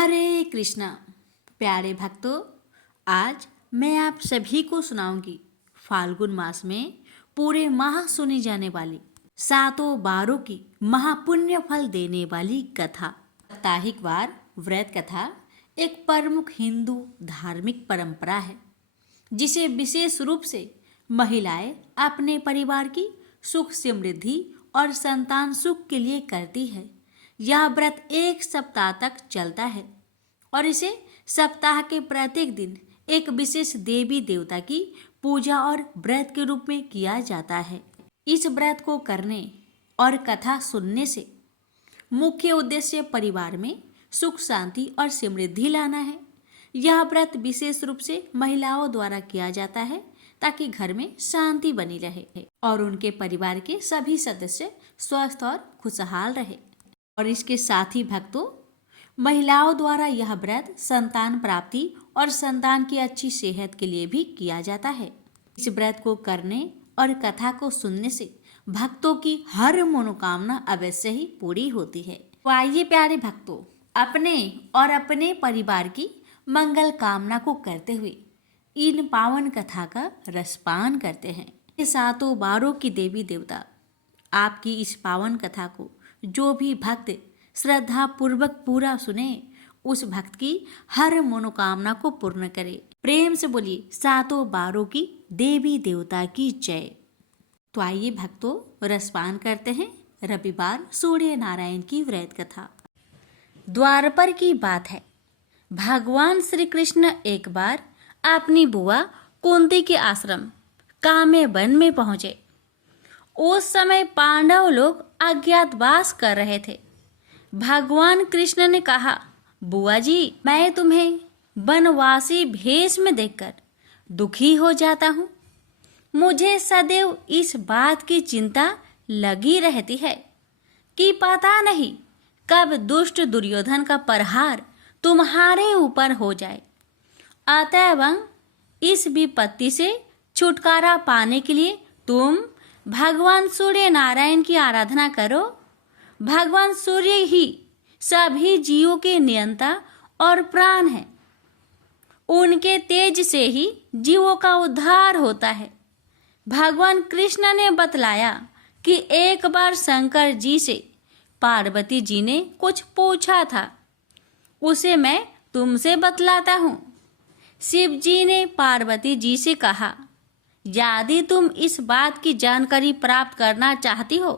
हरे कृष्णा। प्यारे भक्तों, आज मैं आप सभी को सुनाऊंगी फाल्गुन मास में पूरे माह सुनी जाने वाली सातों बारों की महापुण्य फल देने वाली कथा। साप्ताहिक वार व्रत कथा एक प्रमुख हिंदू धार्मिक परंपरा है जिसे विशेष रूप से महिलाएं अपने परिवार की सुख समृद्धि और संतान सुख के लिए करती है। यह व्रत एक सप्ताह तक चलता है और इसे सप्ताह के प्रत्येक दिन एक विशेष देवी देवता की पूजा और व्रत के रूप में किया जाता है। इस व्रत को करने और कथा सुनने से मुख्य उद्देश्य परिवार में सुख शांति और समृद्धि लाना है। यह व्रत विशेष रूप से महिलाओं द्वारा किया जाता है ताकि घर में शांति बनी रहे और उनके परिवार के सभी सदस्य स्वस्थ और खुशहाल रहे। और इसके साथ ही भक्तों, महिलाओं द्वारा यह व्रत संतान प्राप्ति और संतान की अच्छी सेहत के लिए भी किया जाता है। इस व्रत को करने और कथा को सुनने से भक्तों की हर मनोकामना अवश्य ही पूरी होती है। तो आइए प्यारे भक्तों, अपने और अपने परिवार की मंगल कामना को करते हुए इन पावन कथा का रसपान करते हैं। ये सातों बारों की देवी देवता आपकी इस पावन कथा को जो भी भक्त श्रद्धा पूर्वक पूरा सुने, उस भक्त की हर मनोकामना को पूर्ण करे। प्रेम से बोलिए सातों बारों की देवी देवता की जय। तो आइए भक्तों, रसपान करते हैं रविवार सूर्य नारायण की व्रत कथा। द्वारपर की बात है, भगवान श्री कृष्ण एक बार अपनी बुआ कुंती के आश्रम काम्य वन में पहुंचे। उस समय पांडव लोग अज्ञातवास कर रहे थे। भगवान कृष्ण ने कहा, बुआ जी, मैं तुम्हें वनवासी भेष में देखकर दुखी हो जाता हूँ। मुझे सदैव इस बात की चिंता लगी रहती है कि पता नहीं कब दुष्ट दुर्योधन का प्रहार तुम्हारे ऊपर हो जाए। अतएव इस विपत्ति से छुटकारा पाने के लिए तुम भगवान सूर्य नारायण की आराधना करो। भगवान सूर्य ही सभी जीवों के नियंता और प्राण हैं। उनके तेज से ही जीवों का उद्धार होता है। भगवान कृष्ण ने बतलाया कि एक बार शंकर जी से पार्वती जी ने कुछ पूछा था, उसे मैं तुमसे बतलाता हूँ। शिव जी ने पार्वती जी से कहा, यदि तुम इस बात की जानकारी प्राप्त करना चाहती हो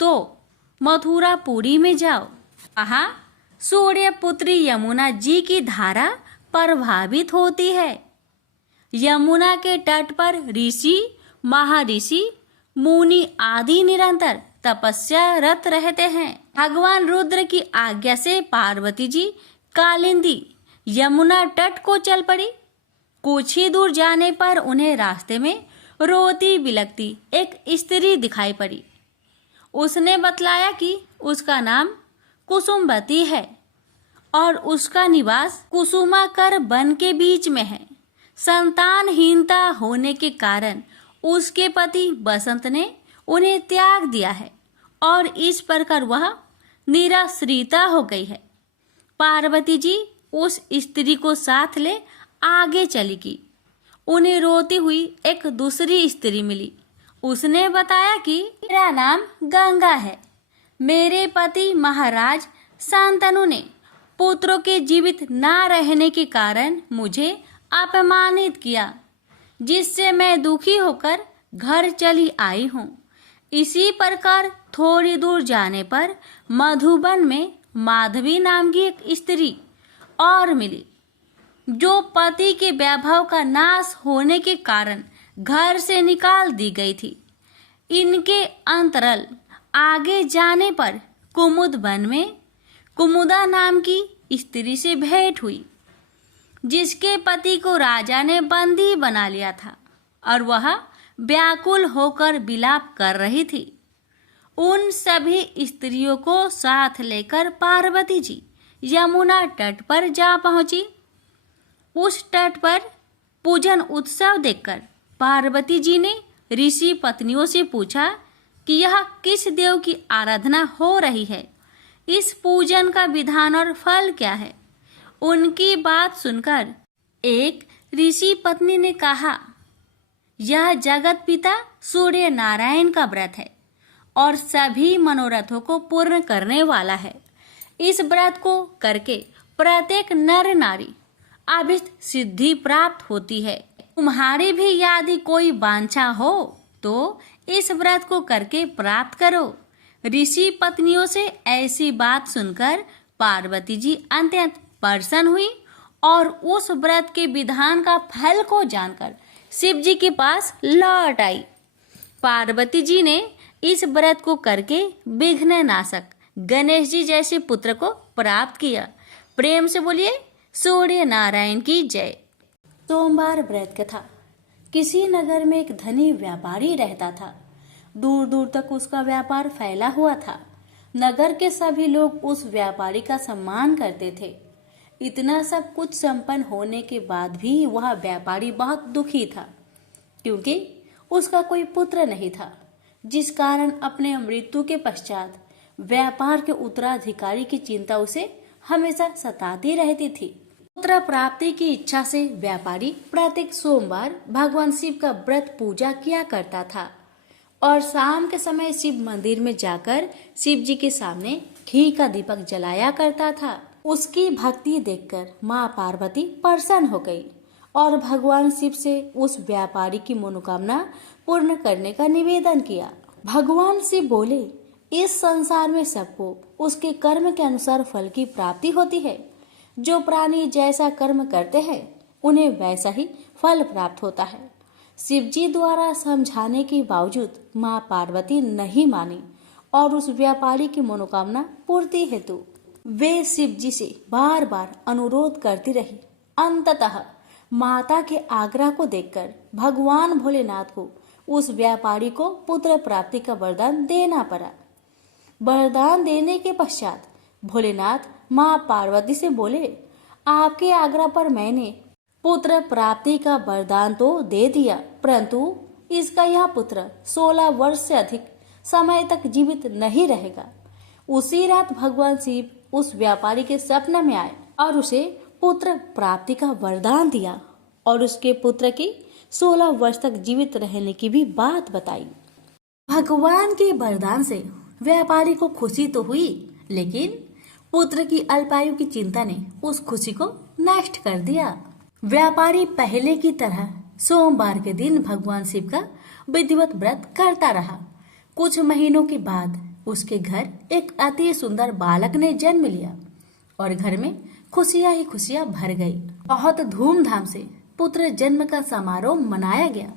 तो मथुरापुरी में जाओ। वहाँ सूर्य पुत्री यमुना जी की धारा प्रभावित होती है। यमुना के तट पर ऋषि, महर्षि, मुनि आदि निरंतर तपस्यारत रहते हैं। भगवान रुद्र की आज्ञा से पार्वती जी कालिंदी यमुना तट को चल पड़ी। कुछ ही दूर जाने पर उन्हें रास्ते में रोती बिलखती एक स्त्री दिखाई पड़ी। उसने बतलाया कि उसका नाम कुसुमवती है और उसका निवास कुसुमाकर वन के बीच में है। संतानहीनता होने के कारण उसके पति बसंत ने उन्हें त्याग दिया है और इस प्रकार वह निराश्रिता हो गई है। पार्वती जी उस स्त्री को साथ ले आगे चली गई। उन्हें रोती हुई एक दूसरी स्त्री मिली। उसने बताया कि मेरा नाम गंगा है। मेरे पति महाराज शांतनु ने पुत्रों के जीवित न रहने के कारण मुझे अपमानित किया, जिससे मैं दुखी होकर घर चली आई हूँ। इसी प्रकार थोड़ी दूर जाने पर मधुबन में माधवी नाम की एक स्त्री और मिली, जो पति के वैभव का नाश होने के कारण घर से निकाल दी गई थी। इनके अंतरल आगे जाने पर कुमुद वन में कुमुदा नाम की स्त्री से भेंट हुई, जिसके पति को राजा ने बंदी बना लिया था और वह व्याकुल होकर विलाप कर रही थी। उन सभी स्त्रियों को साथ लेकर पार्वती जी यमुना तट पर जा पहुंची। उस तट पर पूजन उत्सव देखकर पार्वती जी ने ऋषि पत्नियों से पूछा कि यह किस देव की आराधना हो रही है, इस पूजन का विधान और फल क्या है। उनकी बात सुनकर एक ऋषि पत्नी ने कहा, यह जगत पिता सूर्य नारायण का व्रत है और सभी मनोरथों को पूर्ण करने वाला है। इस व्रत को करके प्रत्येक नर नारी अभीष्ट सिद्धि प्राप्त होती है। तुम्हारी भी यदि कोई वांछा हो तो इस व्रत को करके प्राप्त करो। ऋषि पत्नियों से ऐसी बात सुनकर पार्वती जी अत्यंत प्रसन्न हुई और उस व्रत के विधान का फल को जानकर शिव जी के पास लौट आई। पार्वती जी ने इस व्रत को करके विघ्न नाशक गणेश जी जैसे पुत्र को प्राप्त किया। प्रेम से बोलिए सूर्य नारायण की जय। सोमवार व्रत कथा। किसी नगर में एक धनी व्यापारी रहता था। दूर दूर तक उसका व्यापार फैला हुआ था। नगर के सभी लोग उस व्यापारी का सम्मान करते थे। इतना सब कुछ संपन्न होने के बाद भी वह व्यापारी बहुत दुखी था, क्योंकि उसका कोई पुत्र नहीं था, जिस कारण अपने मृत्यु के पश्चात व्यापार के उत्तराधिकारी की चिंता उसे हमेशा सताती रहती थी। पुत्र प्राप्ति की इच्छा से व्यापारी प्रत्येक सोमवार भगवान शिव का व्रत पूजा किया करता था और शाम के समय शिव मंदिर में जाकर शिव जी के सामने घी का दीपक जलाया करता था। उसकी भक्ति देखकर माँ पार्वती प्रसन्न हो गई और भगवान शिव से उस व्यापारी की मनोकामना पूर्ण करने का निवेदन किया। भगवान शिव बोले, इस संसार में सबको उसके कर्म के अनुसार फल की प्राप्ति होती है। जो प्राणी जैसा कर्म करते हैं उन्हें वैसा ही फल प्राप्त होता है। शिव जी द्वारा समझाने के बावजूद माँ पार्वती नहीं मानी और उस व्यापारी की मनोकामना पूर्ति हेतु वे शिव जी से बार बार अनुरोध करती रही। अंततः माता के आग्रह को देखकर भगवान भोलेनाथ को उस व्यापारी को पुत्र प्राप्ति का वरदान देना पड़ा। वरदान देने के पश्चात भोलेनाथ माँ पार्वती से बोले, आपके आग्रह पर मैंने पुत्र प्राप्ति का वरदान तो दे दिया, परंतु इसका यह पुत्र 16 वर्ष से अधिक समय तक जीवित नहीं रहेगा। उसी रात भगवान शिव उस व्यापारी के स्वप्न में आए और उसे पुत्र प्राप्ति का वरदान दिया और उसके पुत्र की 16 वर्ष तक जीवित रहने की भी बात बताई। भगवान के वरदान से व्यापारी को खुशी तो हुई, लेकिन पुत्र की अल्पायु की चिंता ने उस खुशी को नष्ट कर दिया। व्यापारी पहले की तरह सोमवार के दिन भगवान शिव का विधिवत व्रत करता रहा। कुछ महीनों के बाद उसके घर एक अति सुंदर बालक ने जन्म लिया और घर में खुशियां ही खुशियां भर गई। बहुत धूमधाम से पुत्र जन्म का समारोह मनाया गया,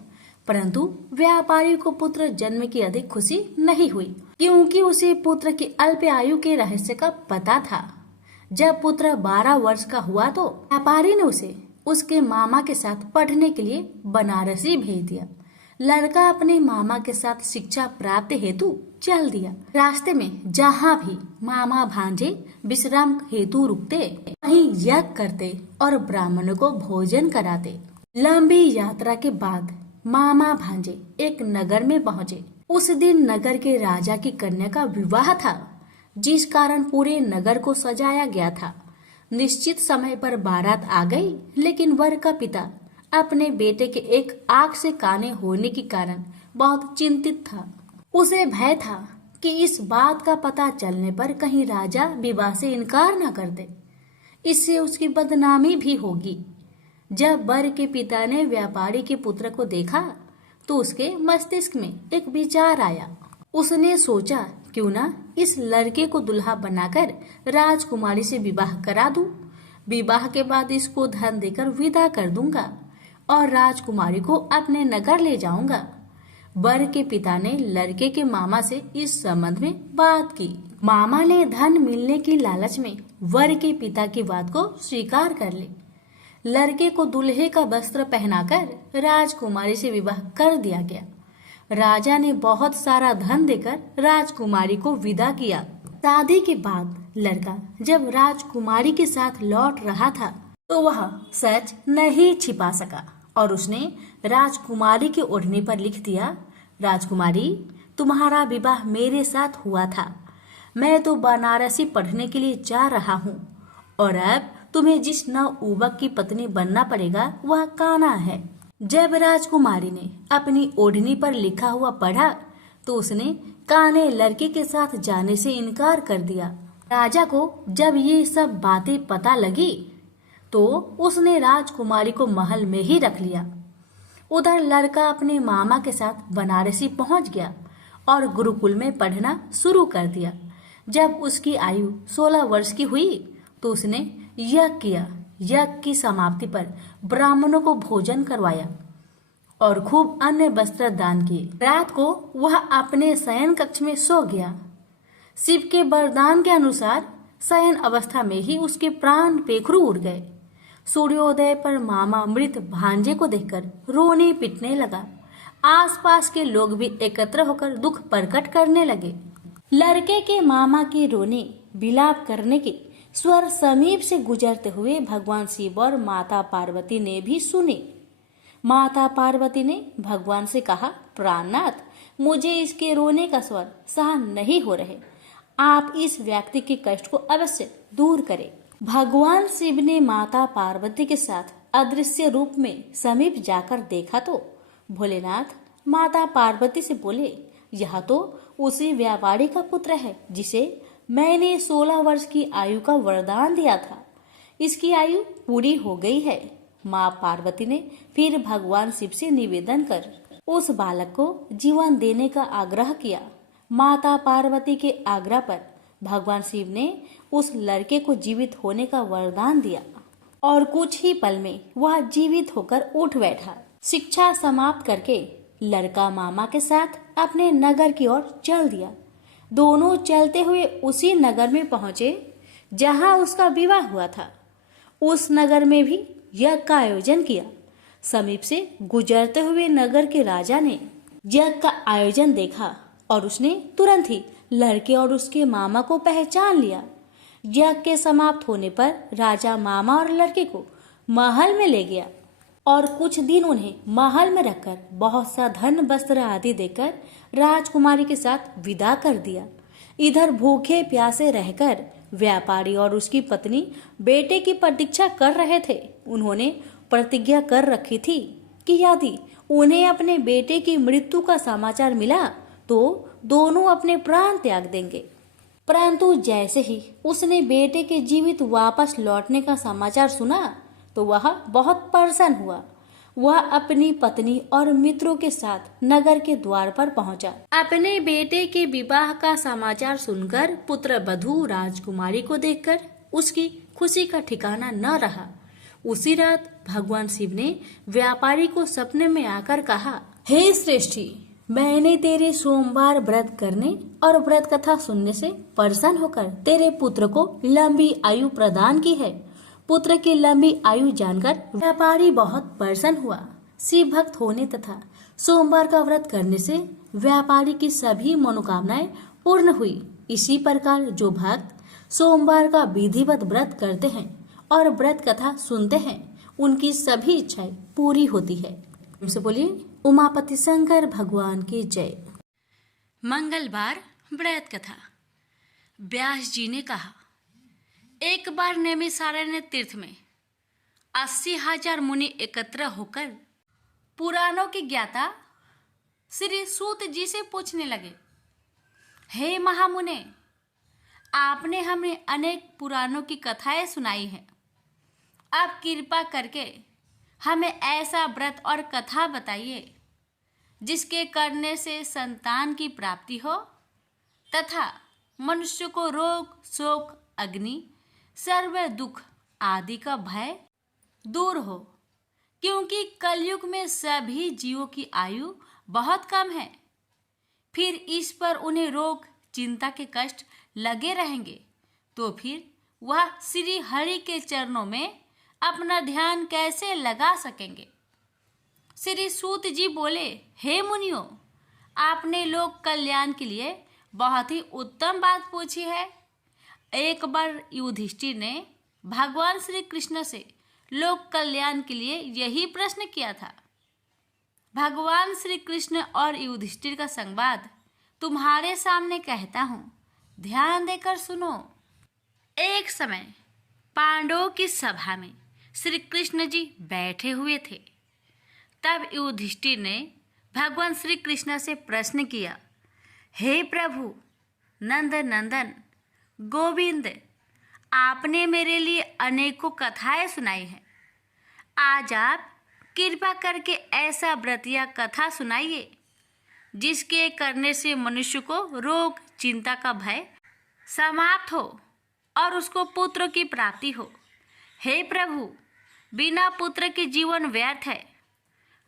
परंतु व्यापारी को पुत्र जन्म की अधिक खुशी नहीं हुई, क्योंकि उसे पुत्र की अल्प आयु के रहस्य का पता था। जब पुत्र 12 वर्ष का हुआ तो व्यापारी ने उसे उसके मामा के साथ पढ़ने के लिए बनारसी भेज दिया। लड़का अपने मामा के साथ शिक्षा प्राप्त हेतु चल दिया। रास्ते में जहाँ भी मामा भांजे विश्राम हेतु रुकते, वहीं यज्ञ करते और ब्राह्मणों को भोजन कराते। लंबी यात्रा के बाद मामा भांजे एक नगर में पहुँचे। उस दिन नगर के राजा की कन्या का विवाह था, जिस कारण पूरे नगर को सजाया गया था। निश्चित समय पर बारात आ गई, लेकिन वर का पिता अपने बेटे के एक आंख से काने होने के कारण बहुत चिंतित था। उसे भय था कि इस बात का पता चलने पर कहीं राजा विवाह से इनकार न कर दे, इससे उसकी बदनामी भी होगी। जब वर के पिता ने व्यापारी के पुत्र को देखा तो उसके मस्तिष्क में एक विचार आया। उसने सोचा, क्यों ना इस लड़के को दुल्हा बनाकर राजकुमारी से विवाह करा दूं। विवाह के बाद इसको धन देकर विदा कर दूंगा और राजकुमारी को अपने नगर ले जाऊंगा। वर के पिता ने लड़के के मामा से इस संबंध में बात की। मामा ने धन मिलने की लालच में वर के पिता की बात को स्वीकार कर ली। लड़के को दूल्हे का वस्त्र पहनाकर राजकुमारी से विवाह कर दिया गया। राजा ने बहुत सारा धन देकर राजकुमारी को विदा किया। शादी के बाद लड़का जब राजकुमारी के साथ लौट रहा था तो वह सच नहीं छिपा सका और उसने राजकुमारी के ओढ़ने पर लिख दिया, राजकुमारी, तुम्हारा विवाह मेरे साथ हुआ था। मैं तो बनारसी पढ़ने के लिए जा रहा हूँ और अब तुम्हें जिस नवयुवक की पत्नी बनना पड़ेगा वह कान्हा है। जब राजकुमारी ने अपनी ओढ़नी पर लिखा हुआ पढ़ा तो उसने कान्हे लड़के के साथ जाने से इनकार कर दिया। राजा को जब ये सब बातें पता लगी तो उसने राजकुमारी को महल में ही रख लिया। उधर लड़का अपने मामा के साथ बनारसी पहुंच गया और गुरुकुल में पढ़ना शुरू कर दिया। जब उसकी आयु 16 वर्ष की हुई तो उसने यज्ञ किया। यज्ञ की समाप्ति पर ब्राह्मणों को भोजन करवाया और खूब अन्य वस्त्र दान किए। रात को वह अपने शयन कक्ष में सो गया। शिव के वरदान के अनुसार शयन अवस्था में ही उसके प्राण पेखरू उड़ गए। सूर्योदय पर मामा मृत भांजे को देखकर रोने पिटने लगा। आसपास के लोग भी एकत्र होकर दुख प्रकट करने लगे। लड़के के मामा के रोने विलाप करने के स्वर समीप से गुजरते हुए भगवान शिव और माता पार्वती ने भी सुने। माता पार्वती ने भगवान से कहा, प्राणनाथ, मुझे इसके रोने का स्वर सहन नहीं हो रहे, आप इस व्यक्ति के कष्ट को अवश्य दूर करें। भगवान शिव ने माता पार्वती के साथ अदृश्य रूप में समीप जाकर देखा तो भोलेनाथ माता पार्वती से बोले, यह तो उसी व्यापारी का पुत्र है जिसे मैंने 16 वर्ष की आयु का वरदान दिया था। इसकी आयु पूरी हो गई है। माँ पार्वती ने फिर भगवान शिव से निवेदन कर उस बालक को जीवन देने का आग्रह किया। माता पार्वती के आग्रह पर भगवान शिव ने उस लड़के को जीवित होने का वरदान दिया और कुछ ही पल में वह जीवित होकर उठ बैठा। शिक्षा समाप्त करके लड़का मामा के साथ अपने नगर की ओर चल दिया। दोनों चलते हुए उसी नगर में पहुंचे जहां उसका विवाह हुआ था। उस नगर में भी यज्ञ का आयोजन किया। समीप से गुजरते हुए नगर के राजा ने यज्ञ का आयोजन देखा और उसने तुरंत ही लड़के और उसके मामा को पहचान लिया। यज्ञ के समाप्त होने पर राजा मामा और लड़के को महल में ले गया और कुछ दिन उन्हें महल में रखकर बहुत सा धन वस्त्र आदि देकर राजकुमारी के साथ विदा कर दिया। इधर भूखे प्यासे रहकर व्यापारी और उसकी पत्नी बेटे की प्रतीक्षा कर रहे थे। उन्होंने प्रतिज्ञा कर रखी थी कि यदि उन्हें अपने बेटे की मृत्यु का समाचार मिला तो दोनों अपने प्राण त्याग देंगे। परंतु जैसे ही उसने बेटे के जीवित वापस लौटने का समाचार सुना तो वह बहुत प्रसन्न हुआ। वह अपनी पत्नी और मित्रों के साथ नगर के द्वार पर पहुंचा। अपने बेटे के विवाह का समाचार सुनकर पुत्र वधू राजकुमारी को देखकर उसकी खुशी का ठिकाना न रहा। उसी रात भगवान शिव ने व्यापारी को सपने में आकर कहा, हे श्रेष्ठी, मैंने तेरे सोमवार व्रत करने और व्रत कथा सुनने से प्रसन्न होकर तेरे पुत्र को लंबी आयु प्रदान की है। पुत्र की लंबी आयु जानकर व्यापारी बहुत प्रसन्न हुआ। शिव भक्त होने तथा सोमवार का व्रत करने से व्यापारी की सभी मनोकामनाएं पूर्ण हुई। इसी प्रकार जो भक्त सोमवार का विधिवत व्रत करते हैं और व्रत कथा सुनते हैं उनकी सभी इच्छाएं पूरी होती है। उनसे बोलिए उमापति शंकर भगवान की जय। मंगलवार व्रत कथा। व्यास जी ने कहा, एक बार नैमिषारण्य तीर्थ में 80,000 मुनि एकत्र होकर पुराणों के ज्ञाता श्री सूत जी से पूछने लगे, हे महामुने, आपने हमें अनेक पुराणों की कथाएं सुनाई हैं। आप कृपा करके हमें ऐसा व्रत और कथा बताइए जिसके करने से संतान की प्राप्ति हो तथा मनुष्य को रोग, शोक, अग्नि, सर्व दुख आदि का भय दूर हो, क्योंकि कलयुग में सभी जीवों की आयु बहुत कम है। फिर इस पर उन्हें रोग, चिंता के कष्ट लगे रहेंगे तो फिर वह श्री हरि के चरणों में अपना ध्यान कैसे लगा सकेंगे। श्री सूत जी बोले, हे मुनियों, आपने लोक कल्याण के लिए बहुत ही उत्तम बात पूछी है। एक बार युधिष्ठिर ने भगवान श्री कृष्ण से लोक कल्याण के लिए यही प्रश्न किया था। भगवान श्री कृष्ण और युधिष्ठिर का संवाद तुम्हारे सामने कहता हूँ, ध्यान देकर सुनो। एक समय पांडवों की सभा में श्री कृष्ण जी बैठे हुए थे। तब युधिष्ठिर ने भगवान श्री कृष्ण से प्रश्न किया, हे प्रभु, नंद नंदन, गोविंद, आपने मेरे लिए अनेकों कथाएं सुनाई हैं। आज आप कृपा करके ऐसा व्रत या कथा सुनाइए जिसके करने से मनुष्य को रोग चिंता का भय समाप्त हो और उसको पुत्र की प्राप्ति हो। हे प्रभु, बिना पुत्र के जीवन व्यर्थ है।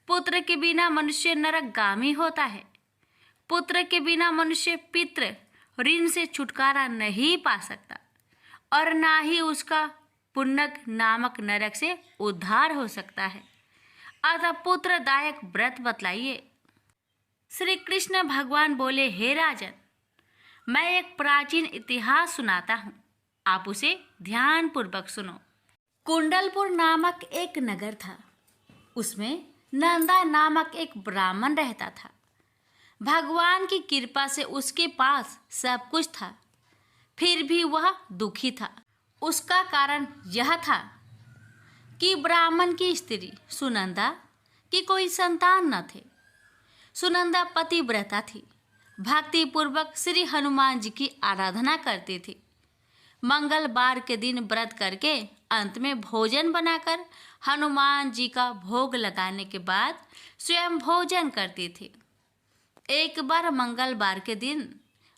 पुत्र के बिना मनुष्य नरकगामी होता है। पुत्र के बिना मनुष्य पितृ ऋण से छुटकारा नहीं पा सकता और ना ही उसका पुण्यक नामक नरक से उद्धार हो सकता है। अतः पुत्रदायक व्रत बतलाइए। श्री कृष्ण भगवान बोले, हे राजन, मैं एक प्राचीन इतिहास सुनाता हूँ, आप उसे ध्यान पूर्वक सुनो। कुंडलपुर नामक एक नगर था। उसमें नंदा नामक एक ब्राह्मण रहता था। भगवान की कृपा से उसके पास सब कुछ था, फिर भी वह दुखी था। उसका कारण यह था कि ब्राह्मण की स्त्री सुनंदा की कोई संतान न थे। सुनंदा पतिव्रता थी, भक्ति पूर्वक श्री हनुमान जी की आराधना करती थी। मंगलवार के दिन व्रत करके अंत में भोजन बनाकर हनुमान जी का भोग लगाने के बाद स्वयं भोजन करती थी। एक बार मंगलवार के दिन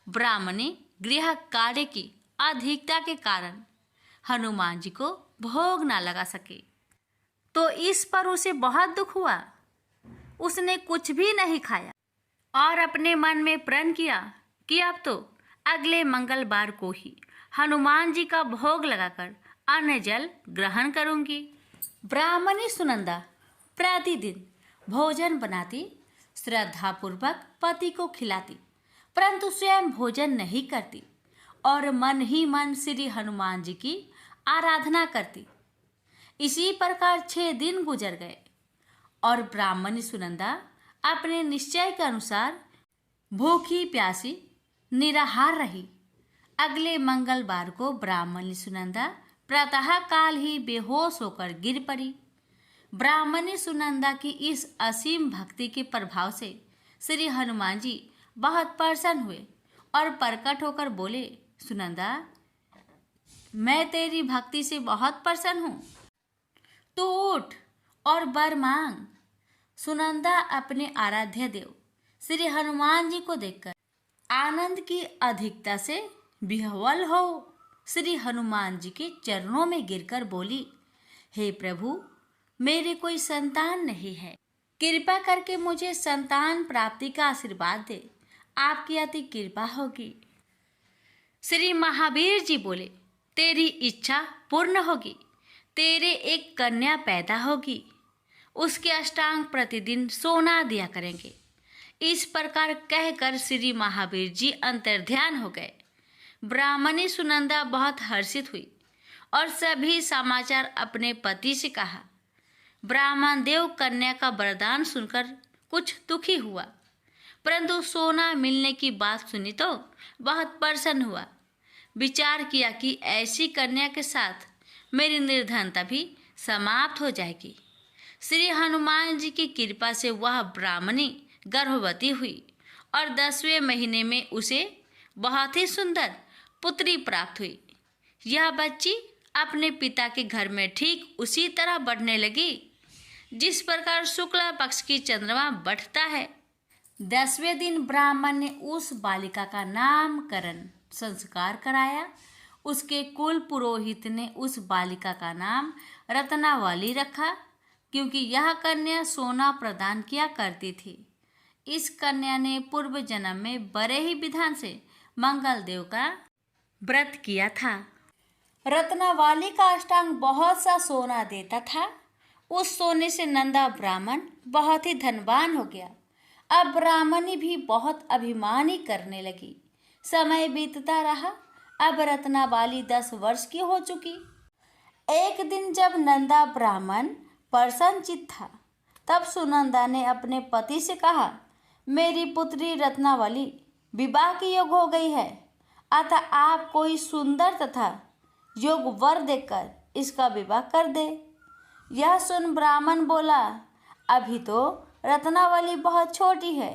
ब्राह्मणी गृह कार्य की अधिकता के कारण हनुमान जी को भोग ना लगा सके, तो इस पर उसे बहुत दुख हुआ। उसने कुछ भी नहीं खाया और अपने मन में प्रण किया कि अब तो अगले मंगलवार को ही हनुमान जी का भोग लगाकर अन्न जल ग्रहण करूंगी। ब्राह्मणी सुनंदा प्रतिदिन भोजन बनाती, श्रद्धापूर्वक पति को खिलाती, परंतु स्वयं भोजन नहीं करती और मन ही मन श्री हनुमान जी की आराधना करती। इसी प्रकार 6 दिन गुजर गए और ब्राह्मणी सुनंदा अपने निश्चय के अनुसार भूखी प्यासी निराहार रही। अगले मंगलवार को ब्राह्मणी सुनंदा प्रातः काल ही बेहोश होकर गिर पड़ी। ब्राह्मणी सुनंदा की इस असीम भक्ति के प्रभाव से श्री हनुमान जी बहुत प्रसन्न हुए और प्रकट होकर बोले, सुनंदा, मैं तेरी भक्ति से बहुत प्रसन्न हूँ, तू उठ और वर मांग। सुनंदा अपने आराध्य देव श्री हनुमान जी को देखकर आनंद की अधिकता से विह्वल हो श्री हनुमान जी के चरणों में गिरकर बोली, हे प्रभु, मेरे कोई संतान नहीं है, कृपा करके मुझे संतान प्राप्ति का आशीर्वाद दे, आपकी अति कृपा होगी। श्री महावीर जी बोले, तेरी इच्छा पूर्ण होगी, तेरे एक कन्या पैदा होगी, उसके अष्टांग प्रतिदिन सोना दिया करेंगे। इस प्रकार कहकर श्री महावीर जी अंतर्ध्यान हो गए। ब्राह्मणी सुनंदा बहुत हर्षित हुई और सभी समाचार अपने पति से कहा। ब्राह्मण देव कन्या का वरदान सुनकर कुछ दुखी हुआ, परंतु सोना मिलने की बात सुनी तो बहुत प्रसन्न हुआ। विचार किया कि ऐसी कन्या के साथ मेरी निर्धनता भी समाप्त हो जाएगी। श्री हनुमान जी की कृपा से वह ब्राह्मणी गर्भवती हुई और 10वें महीने में उसे बहुत ही सुंदर पुत्री प्राप्त हुई। यह बच्ची अपने पिता के घर में ठीक उसी तरह बढ़ने लगी जिस प्रकार शुक्ला पक्ष की चंद्रमा बढ़ता है। 10वें दिन ब्राह्मण ने उस बालिका का नामकरण संस्कार कराया। उसके कुल पुरोहित ने उस बालिका का नाम रत्नावली रखा, क्योंकि यह कन्या सोना प्रदान किया करती थी। इस कन्या ने पूर्व जन्म में बड़े ही विधान से मंगल देव का व्रत किया था। रत्नावली का अष्टांग बहुत सा सोना देता था। उस सोने से नंदा ब्राह्मण बहुत ही धनवान हो गया। अब ब्राह्मणी भी बहुत अभिमानी करने लगी। समय बीतता रहा। अब रत्नावली 10 वर्ष की हो चुकी। एक दिन जब नंदा ब्राह्मण प्रसन्नचित्त था, तब सुनंदा ने अपने पति से कहा, मेरी पुत्री रत्नावली विवाह की योग हो गई है, अतः आप कोई सुंदर तथा योग वर देकर इसका विवाह कर दे। यह सुन ब्राह्मण बोला, अभी तो रत्नावली बहुत छोटी है।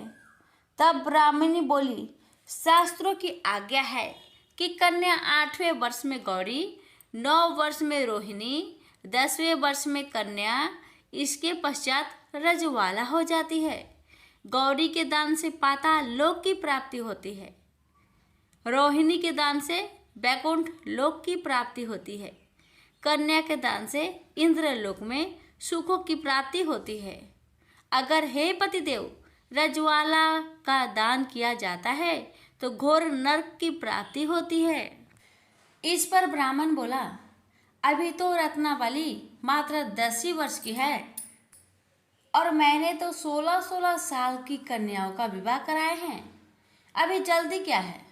तब ब्राह्मणी बोली, शास्त्रों की आज्ञा है कि कन्या 8वें वर्ष में गौरी, 9 वर्ष में रोहिणी, 10वें वर्ष में कन्या, इसके पश्चात रजवाला हो जाती है। गौरी के दान से पाताल लोक की प्राप्ति होती है, रोहिणी के दान से वैकुंठ लोक की प्राप्ति होती है, कन्या के दान से इंद्रलोक में सुखों की प्राप्ति होती है। अगर हे पतिदेव रजवाला का दान किया जाता है तो घोर नरक की प्राप्ति होती है। इस पर ब्राह्मण बोला, अभी तो रत्नावली मात्र 10 ही वर्ष की है और मैंने तो 16-16 साल की कन्याओं का विवाह कराए हैं, अभी जल्दी क्या है।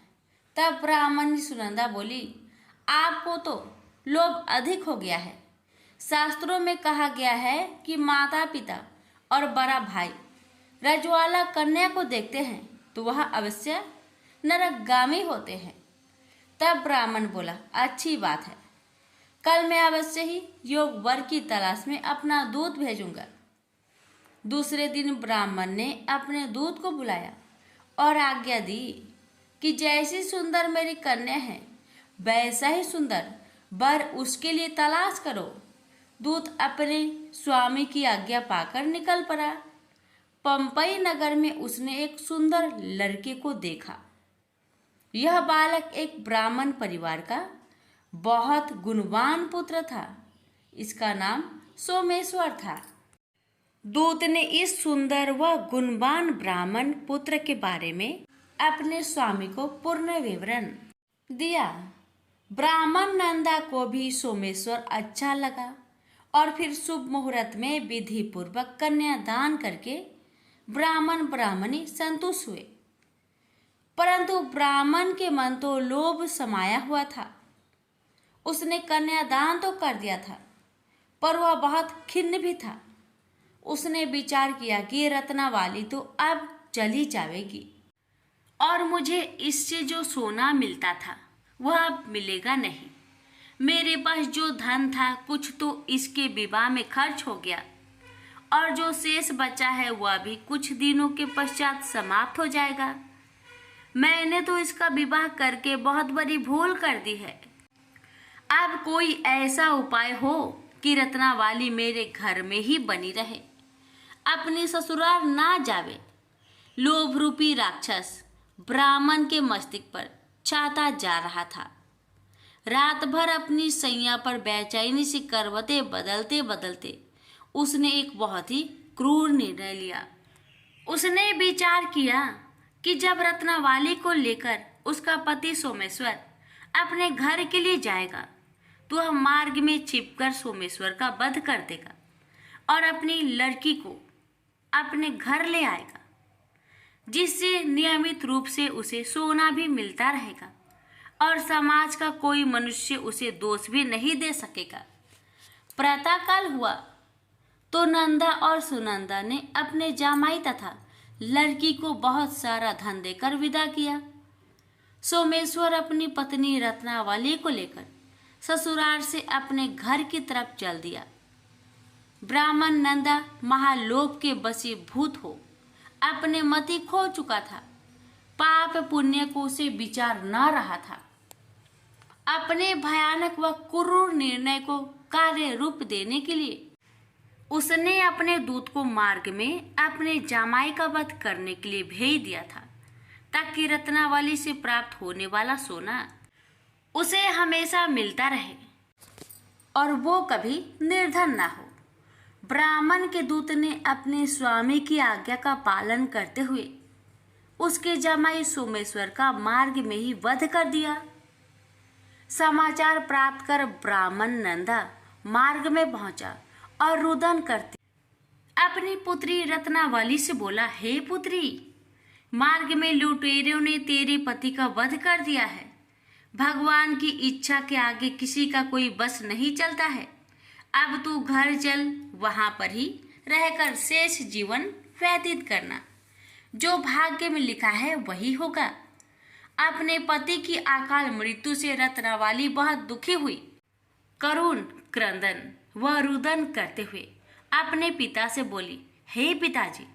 तब ब्राह्मणी सुनंदा बोली, आपको तो लोभ अधिक हो गया है। शास्त्रों में कहा गया है कि माता पिता और बड़ा भाई रजवाला कन्या को देखते हैं तो वह अवश्य नरकगामी होते हैं। तब ब्राह्मण बोला, अच्छी बात है, कल मैं अवश्य ही योग वर की तलाश में अपना दूत भेजूंगा। दूसरे दिन ब्राह्मण ने अपने दूत को बुलाया और आज्ञा दी कि जैसी सुंदर मेरी कन्या है वैसा ही सुंदर वर उसके लिए तलाश करो। दूत अपने स्वामी की आज्ञा पाकर निकल पड़ा। पंपई नगर में उसने एक सुंदर लड़के को देखा। यह बालक एक ब्राह्मण परिवार का बहुत गुणवान पुत्र था। इसका नाम सोमेश्वर था। दूत ने इस सुंदर व गुणवान ब्राह्मण पुत्र के बारे में अपने स्वामी को पूर्ण विवरण दिया। ब्राह्मण नंदा को भी सोमेश्वर अच्छा लगा और फिर शुभ मुहूर्त में विधि पूर्वक कन्यादान करके ब्राह्मण ब्राह्मणी संतुष्ट हुए। परंतु ब्राह्मण के मन तो लोभ समाया हुआ था। उसने कन्यादान तो कर दिया था पर वह बहुत खिन्न भी था। उसने विचार किया कि रत्नावली तो अब चली जाएगी और मुझे इससे जो सोना मिलता था वह अब मिलेगा नहीं। मेरे पास जो धन था कुछ तो इसके विवाह में खर्च हो गया और जो शेष बचा है वह भी कुछ दिनों के पश्चात समाप्त हो जाएगा। मैंने तो इसका विवाह करके बहुत बड़ी भूल कर दी है। अब कोई ऐसा उपाय हो कि रत्नावली मेरे घर में ही बनी रहे, अपने ससुराल ना जावे। लोभ रूपी राक्षस ब्राह्मण के मस्तिष्क पर छाता जा रहा था। रात भर अपनी सैया पर बेचैनी से करवटें बदलते बदलते उसने एक बहुत ही क्रूर निर्णय लिया। उसने विचार किया कि जब रत्नावली को लेकर उसका पति सोमेश्वर अपने घर के लिए जाएगा तो वह मार्ग में छिपकर सोमेश्वर का वध कर देगा और अपनी लड़की को अपने घर ले आएगा, जिससे नियमित रूप से उसे सोना भी मिलता रहेगा और समाज का कोई मनुष्य उसे दोष भी नहीं दे सकेगा। प्रातःकाल हुआ तो नंदा और सुनंदा ने अपने जामाई तथा लड़की को बहुत सारा धन देकर विदा किया। सोमेश्वर अपनी पत्नी रत्नावली को लेकर ससुराल से अपने घर की तरफ चल दिया। ब्राह्मण नंदा महालोभ के वशीभूत हो अपने मति खो चुका था। पाप पुण्य को उसे विचार न रहा था। अपने भयानक व क्रूर निर्णय को कार्य रूप देने के लिए उसने अपने दूत को मार्ग में अपने जामाई का वध करने के लिए भेज दिया था, ताकि रत्नावली से प्राप्त होने वाला सोना उसे हमेशा मिलता रहे और वो कभी निर्धन ना हो। ब्राह्मण के दूत ने अपने स्वामी की आज्ञा का पालन करते हुए उसके जमाई सोमेश्वर का मार्ग में ही वध कर दिया। समाचार प्राप्त कर ब्राह्मण नंदा मार्ग में पहुंचा और रुदन करती अपनी पुत्री रत्नावली से बोला, हे पुत्री, मार्ग में लुटेरों ने तेरे पति का वध कर दिया है। भगवान की इच्छा के आगे किसी का कोई बस नहीं चलता है। अब तू घर चल, वहां पर ही रहकर शेष जीवन व्यतीत करना। जो भाग्य में लिखा है वही होगा। अपने पति की अकाल मृत्यु से रत्नावली बहुत दुखी हुई। करुण क्रंदन व रुदन करते हुए अपने पिता से बोली, हे पिताजी,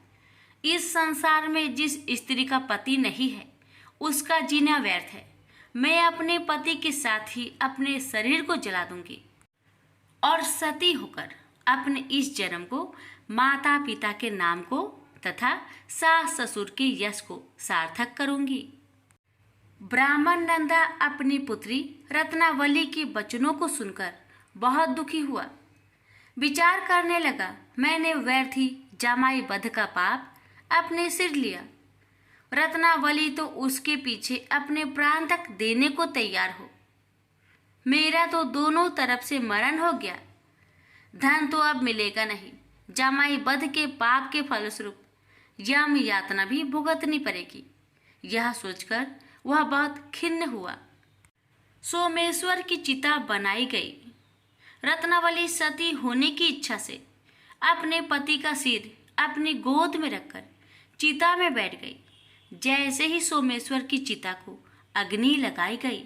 इस संसार में जिस स्त्री का पति नहीं है उसका जीना व्यर्थ है। मैं अपने पति के साथ ही अपने शरीर को जला दूंगी और सती होकर अपने इस जन्म को माता पिता के नाम को तथा सास ससुर के यश को सार्थक करूंगी। ब्राह्मण नंदा अपनी पुत्री रत्नावली के वचनों को सुनकर बहुत दुखी हुआ। विचार करने लगा, मैंने व्यर्थ ही जमाई वध का पाप अपने सिर लिया। रत्नावली तो उसके पीछे अपने प्राण तक देने को तैयार हो। मेरा तो दोनों तरफ से मरण हो गया। धन तो अब मिलेगा नहीं। जमाई वध के पाप के फलस्वरूप यम यातना भी भुगतनी पड़ेगी। यह सोचकर वह बहुत खिन्न हुआ। सोमेश्वर की चिता बनाई गई। रत्नावली सती होने की इच्छा से अपने पति का सिर अपनी गोद में रखकर चिता में बैठ गई। जैसे ही सोमेश्वर की चिता को अग्नि लगाई गई,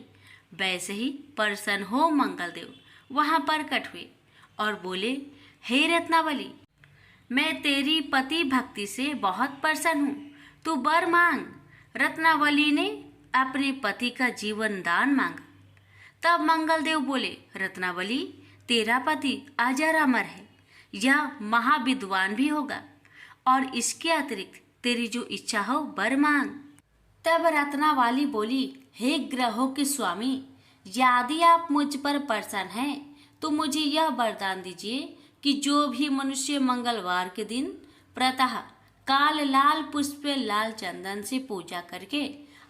वैसे ही प्रसन्न हो मंगलदेव वहां प्रकट हुए और बोले, हे रत्नावली, मैं तेरी पति भक्ति से बहुत प्रसन्न हूँ, तू वर मांग। रत्नावली ने अपने पति का जीवन दान मांगा। तब मंगलदेव बोले, रत्नावली, तेरा पति अजर अमर है, यह महाविद्वान भी होगा और इसके अतिरिक्त तेरी जो इच्छा हो वर मांग। तब रत्नावली बोली, हे ग्रहों के स्वामी, यदि आप मुझ पर प्रसन्न हैं तो मुझे यह वरदान दीजिए कि जो भी मनुष्य मंगलवार के दिन प्रातः काल लाल पुष्प लाल चंदन से पूजा करके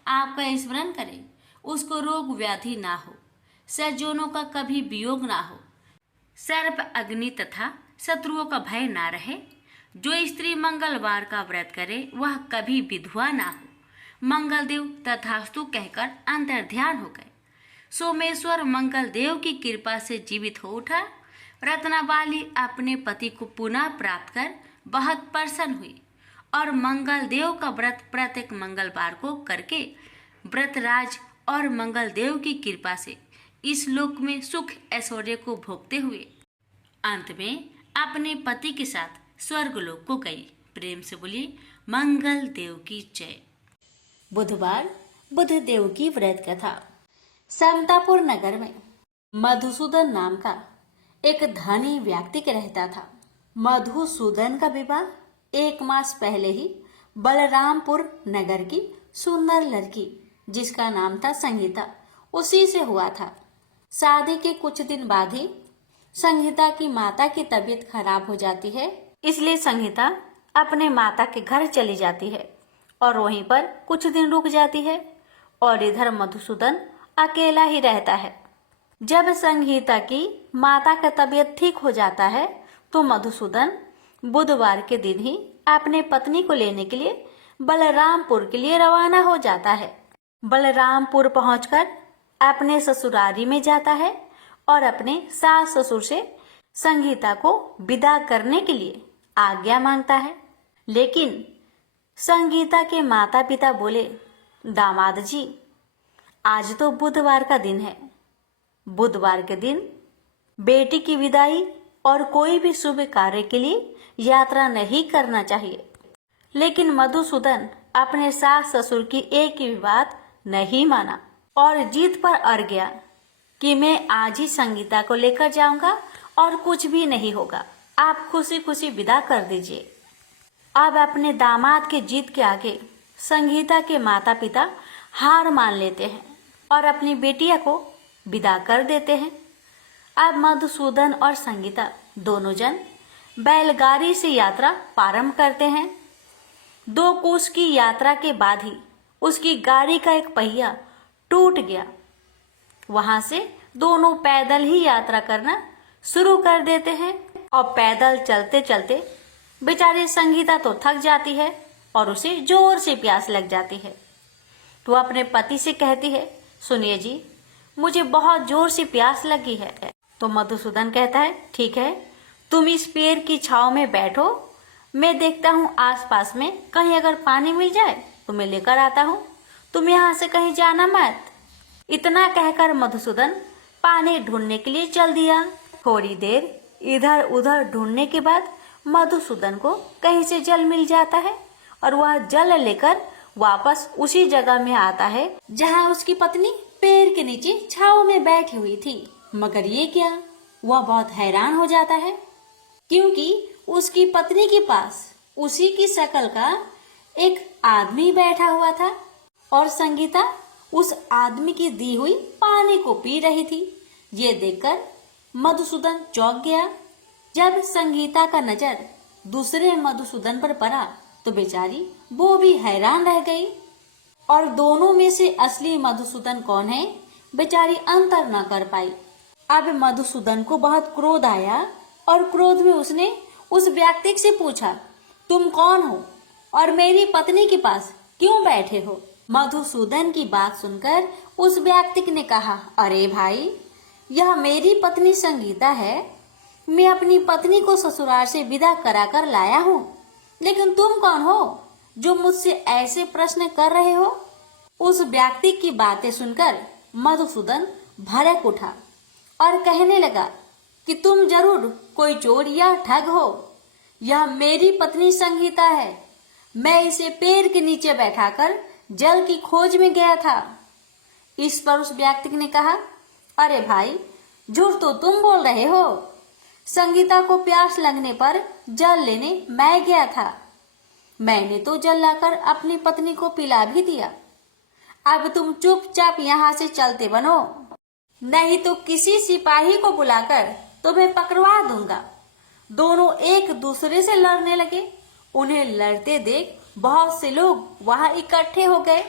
आपका स्मरण करे, उसको रोग व्याधि ना हो, सज्जनों का कभी वियोग ना हो, सर्प अग्नि तथा शत्रुओं का भय ना रहे। जो स्त्री मंगलवार का व्रत करे वह कभी विधवा ना हो। मंगलदेव तथास्तु कहकर अंतर्ध्यान हो गए। सोमेश्वर मंगलदेव की कृपा से जीवित हो उठा। रत्नावली अपने पति को पुनः प्राप्त कर बहुत प्रसन्न हुई और मंगलदेव का व्रत प्रत्येक मंगलवार को करके व्रतराज और मंगलदेव की कृपा से इस लोक में सुख ऐश्वर्य को भोगते हुए अंत में अपने पति के साथ स्वर्गलोक को गई। प्रेम से बोलिए मंगल देव की जय। बुधवार बुध देव की व्रत कथा। समतापुर नगर में मधुसूदन नाम का एक धनी व्यक्ति के रहता था। मधुसूदन का विवाह 1 मास पहले ही बलरामपुर नगर की सुंदर लड़की जिसका नाम था संगीता, उसी से हुआ था। शादी के कुछ दिन बाद ही संगीता की माता की तबीयत खराब हो जाती है, इसलिए संगीता अपने माता के घर चली जाती है और वहीं पर कुछ दिन रुक जाती है और इधर मधुसूदन अकेला ही रहता है। जब संगीता की माता का तबीयत ठीक हो जाता है तो मधुसूदन बुधवार के दिन ही अपने पत्नी को लेने के लिए बलरामपुर के लिए रवाना हो जाता है। बलरामपुर पहुंचकर अपने ससुरारी में जाता है और अपने सास ससुर से संगीता को विदा करने के लिए आज्ञा मांगता है। लेकिन संगीता के माता पिता बोले, दामाद जी, आज तो बुधवार का दिन है। बुधवार के दिन बेटी की विदाई और कोई भी शुभ कार्य के लिए यात्रा नहीं करना चाहिए। लेकिन मधुसूदन अपने सास ससुर की एक ही बात नहीं माना और जीत पर अड़ गया कि मैं आज ही संगीता को लेकर जाऊंगा और कुछ भी नहीं होगा, आप खुशी खुशी विदा कर दीजिए। अब अपने दामाद के जीत के आगे संगीता के माता पिता हार मान लेते हैं और अपनी बेटिया को विदा कर देते हैं। अब मधुसूदन और संगीता दोनों जन बैलगाड़ी से यात्रा प्रारंभ करते हैं। 2 कोस की यात्रा के बाद ही उसकी गाड़ी का एक पहिया टूट गया। वहां से दोनों पैदल ही यात्रा करना शुरू कर देते हैं और पैदल चलते चलते बेचारी संगीता तो थक जाती है और उसे जोर से प्यास लग जाती है। तो अपने पति से कहती है, सुनिए जी, मुझे बहुत जोर से प्यास लगी है। तो मधुसूदन कहता है, ठीक है, तुम इस पेड़ की छांव में बैठो, मैं देखता हूँ आसपास में कहीं अगर पानी मिल जाए तो मैं लेकर आता हूँ, तुम यहाँ से कहीं जाना मत। इतना कहकर मधुसूदन पानी ढूंढने के लिए चल दिया। थोड़ी देर इधर उधर ढूंढने के बाद मधुसूदन को कहीं से जल मिल जाता है और वह जल लेकर वापस उसी जगह में आता है जहाँ उसकी पत्नी पेड़ के नीचे छांव में बैठी हुई थी। मगर ये क्या, वह बहुत हैरान हो जाता है क्योंकि उसकी पत्नी के पास उसी की शक्ल का एक आदमी बैठा हुआ था और संगीता उस आदमी की दी हुई पानी को पी रही थी। ये देखकर मधुसूदन चौंक गया। जब संगीता का नजर दूसरे मधुसूदन पर पड़ा तो बेचारी वो भी हैरान रह गई और दोनों में से असली मधुसूदन कौन है बेचारी अंतर न कर पाई। अब मधुसूदन को बहुत क्रोध आया और क्रोध में उसने उस व्यक्ति से पूछा, तुम कौन हो और मेरी पत्नी के पास क्यों बैठे हो? मधुसूदन की बात सुनकर उस व्यक्ति ने कहा, अरे भाई, यह मेरी पत्नी संगीता है। मैं अपनी पत्नी को ससुराल से विदा कराकर लाया हूँ, लेकिन तुम कौन हो जो मुझसे ऐसे प्रश्न कर रहे हो? उस व्यक्ति की बातें सुनकर मधुसूदन भड़क उठा और कहने लगा कि तुम जरूर कोई चोर या ठग हो। यह मेरी पत्नी संगीता है। मैं इसे पेड़ के नीचे बैठाकर जल की खोज में गया था। इस पर उस व्यक्ति ने कहा, अरे भाई, झूठ तो तुम बोल रहे हो। संगीता को प्यास लगने पर जल लेने मैं गया था। मैंने तो जल लाकर अपनी पत्नी को पिला भी दिया। अब तुम चुपचाप यहाँ से चलते बनो, नहीं तो किसी सिपाही को बुलाकर तुम्हें पकड़वा दूंगा। दोनों एक दूसरे से लड़ने लगे। उन्हें लड़ते देख बहुत से लोग वहां इकट्ठे हो गए।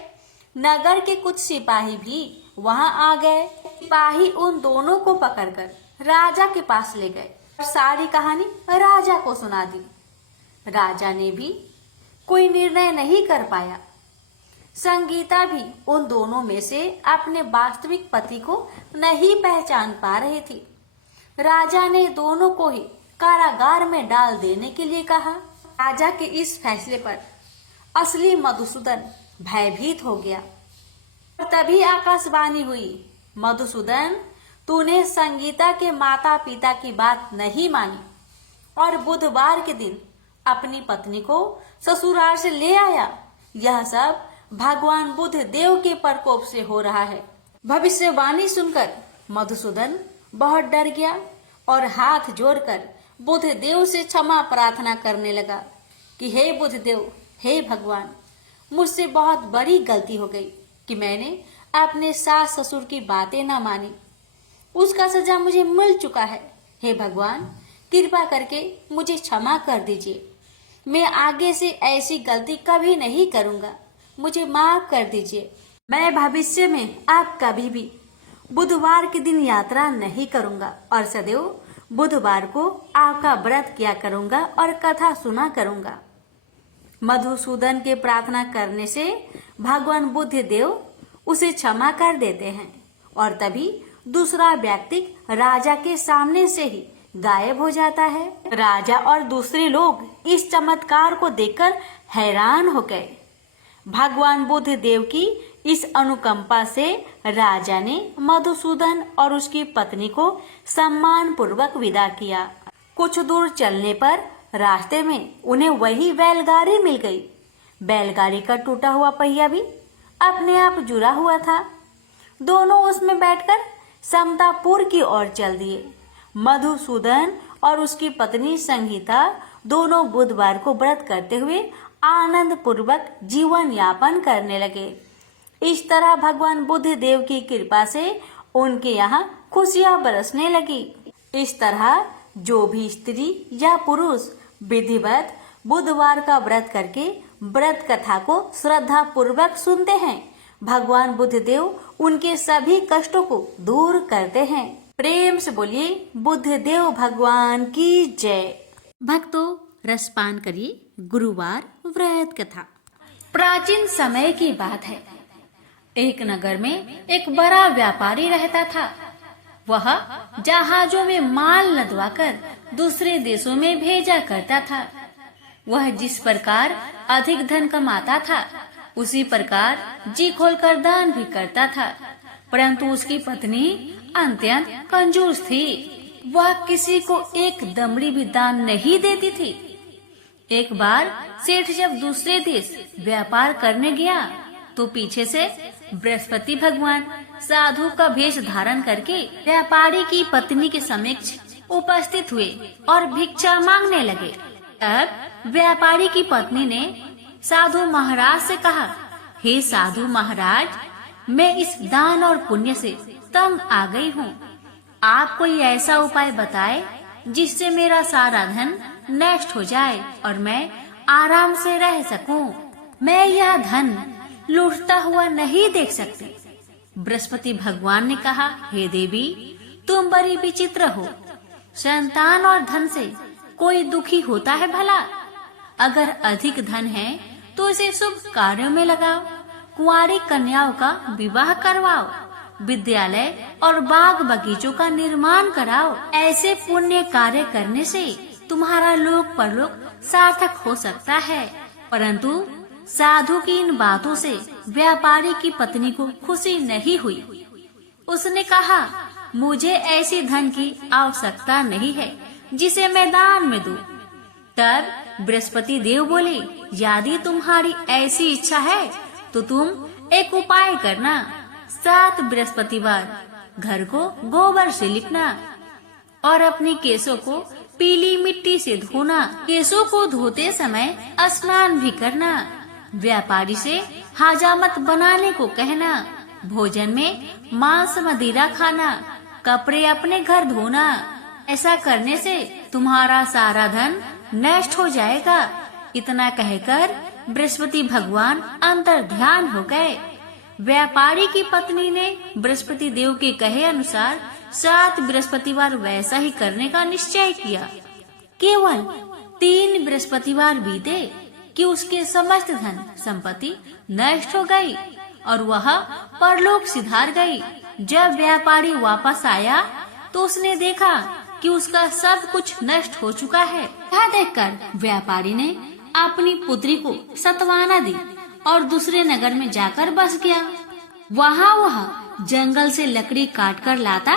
नगर के कुछ सिपाही भी वहां आ गए। सिपाही उन दोनों को पकड़कर राजा के पास ले गए और सारी कहानी राजा को सुना दी। राजा ने भी कोई निर्णय नहीं कर पाया। संगीता भी उन दोनों में से अपने वास्तविक पति को नहीं पहचान पा रही थी। राजा ने दोनों को ही कारागार में डाल देने के लिए कहा। राजा के इस फैसले पर असली मधुसूदन भयभीत हो गया और तभी आकाशवाणी हुई, मधुसूदन, तूने संगीता के माता पिता की बात नहीं मानी और बुधवार के दिन अपनी पत्नी को ससुराल से ले आया। यह सब भगवान बुद्ध देव के प्रकोप से हो रहा है। भविष्यवाणी सुनकर मधुसूदन बहुत डर गया और हाथ जोड़कर बुद्ध देव से क्षमा प्रार्थना करने लगा कि हे बुद्ध देव, हे भगवान, मुझसे बहुत बड़ी गलती हो गई कि मैंने अपने सास ससुर की बातें न मानी। उसका सजा मुझे मिल चुका है। हे भगवान, कृपा करके मुझे क्षमा कर दीजिए। मैं आगे से ऐसी गलती कभी नहीं करूंगा। मुझे माफ कर दीजिए। मैं भविष्य में आप कभी भी बुधवार के दिन यात्रा नहीं करूंगा और सदैव बुधवार को आपका व्रत किया करूंगा और कथा सुना करूंगा। मधुसूदन के प्रार्थना करने से भगवान बुद्ध देव उसे क्षमा कर देते हैं और तभी दूसरा व्यक्ति राजा के सामने से ही गायब हो जाता है। राजा और दूसरे लोग इस चमत्कार को देखकर हैरान हो गए। भगवान बुद्ध देव की इस अनुकंपा से राजा ने मधुसूदन और उसकी पत्नी को सम्मान पूर्वक विदा किया। कुछ दूर चलने पर रास्ते में उन्हें वही बैलगाड़ी मिल गई। बैलगाड़ी का टूटा हुआ पहिया भी अपने आप जुड़ा हुआ था। दोनों उसमें बैठकर समतापुर की ओर चल दिए। मधुसूदन और उसकी पत्नी संगीता दोनों बुधवार को व्रत करते हुए आनंद पूर्वक जीवन यापन करने लगे। इस तरह भगवान बुद्ध देव की कृपा से उनके यहाँ खुशियाँ बरसने लगी। इस तरह जो भी स्त्री या पुरुष विधिवत बुधवार का व्रत करके व्रत कथा को श्रद्धा पूर्वक सुनते हैं, भगवान बुद्ध देव उनके सभी कष्टों को दूर करते हैं। प्रेम से बोलिए बुद्ध देव भगवान की जय। भक्तों, रसपान करिए गुरुवार व्रत कथा। प्राचीन समय की बात है। एक नगर में एक बड़ा व्यापारी रहता था। वह जहाजों में माल लदवाकर दूसरे देशों में भेजा करता था। वह जिस प्रकार अधिक धन कमाता था, उसी प्रकार जी खोलकर दान भी करता था। परंतु उसकी पत्नी अत्यंत कंजूस थी। वह किसी को एक दमड़ी भी दान नहीं देती थी। एक बार सेठ जब दूसरे देश व्यापार करने गया तो पीछे से बृहस्पति भगवान साधु का वेश धारण करके व्यापारी की पत्नी के समक्ष उपस्थित हुए और भिक्षा मांगने लगे। तब व्यापारी की पत्नी ने साधु महाराज से कहा, हे साधु महाराज, मैं इस दान और पुण्य से तंग आ गई हूँ। आप कोई ऐसा उपाय बताए जिससे मेरा सारा धन नष्ट हो जाए और मैं आराम से रह सकूं। मैं यह धन लूटता हुआ नहीं देख सकती। बृहस्पति भगवान ने कहा, हे देवी, तुम बड़ी विचित्र हो। संतान और धन से कोई दुखी होता है भला? अगर अधिक धन है तो इसे शुभ कार्यों में लगाओ, कुंवारी कन्याओं का विवाह करवाओ, विद्यालय और बाग बगीचों का निर्माण कराओ। ऐसे पुण्य कार्य करने से तुम्हारा लोक परलोक सार्थक हो सकता है। परंतु साधु की इन बातों से व्यापारी की पत्नी को खुशी नहीं हुई। उसने कहा, मुझे ऐसी धन की आवश्यकता नहीं है जिसे मैं दान में दूं। तब बृहस्पति देव बोले, यदि तुम्हारी ऐसी इच्छा है तो तुम एक उपाय करना। 7 बृहस्पतिवार घर को गोबर से लिपना और अपने केसों को पीली मिट्टी से धोना। केसों को धोते समय स्नान भी करना। व्यापारी से हजामत बनाने को कहना। भोजन में मांस मदिरा खाना। कपड़े अपने घर धोना। ऐसा करने से तुम्हारा सारा धन नष्ट हो जाएगा। इतना कहकर बृहस्पति भगवान अंतर ध्यान हो गए। व्यापारी की पत्नी ने बृहस्पति देव के कहे अनुसार 7 बृहस्पतिवार वैसा ही करने का निश्चय किया। केवल 3 बृहस्पतिवार बीते कि उसके समस्त धन संपत्ति नष्ट हो गई और वह परलोक सिधार गई। जब व्यापारी वापस आया तो उसने देखा कि उसका सब कुछ नष्ट हो चुका है। यह देखकर व्यापारी ने अपनी पुत्री को सत्वाना दी और दूसरे नगर में जाकर बस गया। वहाँ वह जंगल से लकड़ी काटकर लाता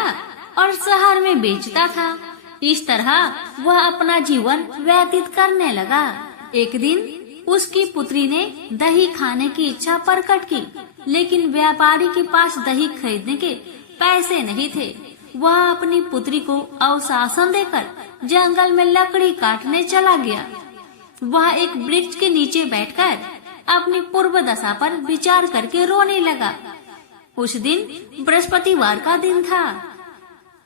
और शहर में बेचता था। इस तरह वह अपना जीवन व्यतीत करने लगा। एक दिन उसकी पुत्री ने दही खाने की इच्छा प्रकट की, लेकिन व्यापारी के पास दही खरीदने के पैसे नहीं थे। वह अपनी पुत्री को अवशासन देकर जंगल में लकड़ी काटने चला गया। वह एक वृक्ष के नीचे बैठकर अपनी पूर्व दशा पर विचार करके रोने लगा। उस दिन बृहस्पतिवार का दिन था।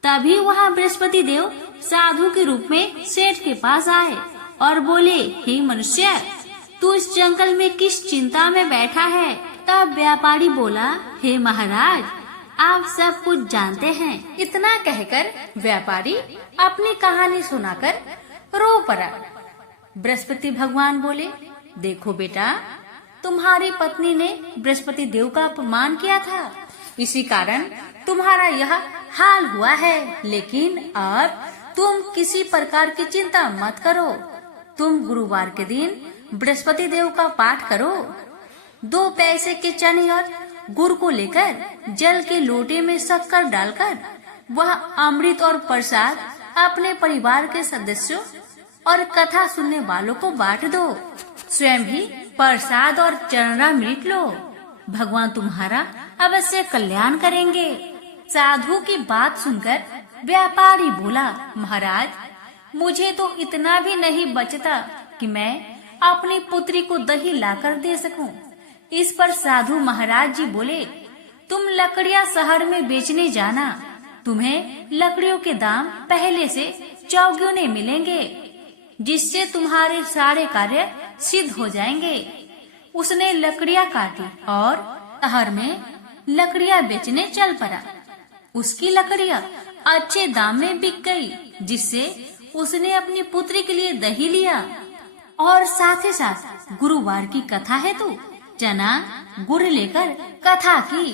तभी वह बृहस्पति देव साधु के रूप में सेठ के पास आए और बोले, हे मनुष्य, तू इस जंगल में किस चिंता में बैठा है? तब व्यापारी बोला, हे महाराज, आप सब कुछ जानते हैं। इतना कहकर व्यापारी अपनी कहानी सुनाकर रो पड़ा। बृहस्पति भगवान बोले, देखो बेटा, तुम्हारी पत्नी ने बृहस्पति देव का अपमान किया था, इसी कारण तुम्हारा यह हाल हुआ है। लेकिन अब तुम किसी प्रकार की चिंता मत करो। तुम गुरुवार के दिन बृहस्पति देव का पाठ करो। 2 पैसे के चने और गुड़ को लेकर जल के लोटे में शक्कर डालकर वह अमृत और प्रसाद अपने परिवार के सदस्यों और कथा सुनने वालों को बांट दो। स्वयं भी प्रसाद और चरणामृत लो। भगवान तुम्हारा अवश्य कल्याण करेंगे। साधु की बात सुनकर व्यापारी बोला, महाराज, मुझे तो इतना भी नहीं बचता कि मैं अपनी पुत्री को दही लाकर दे सकूं। इस पर साधु महाराज जी बोले, तुम लकड़ियां शहर में बेचने जाना। तुम्हें लकड़ियों के दाम पहले से चौगुने मिलेंगे, जिससे तुम्हारे सारे कार्य सिद्ध हो जाएंगे। उसने लकड़ियां काटी और शहर में लकड़ियां बेचने चल पड़ा। उसकी लकड़ियां अच्छे दाम में बिक गई, जिससे उसने अपनी पुत्री के लिए दही लिया और साथ ही साथ गुरुवार की कथा है तो चना गुड़ लेकर कथा की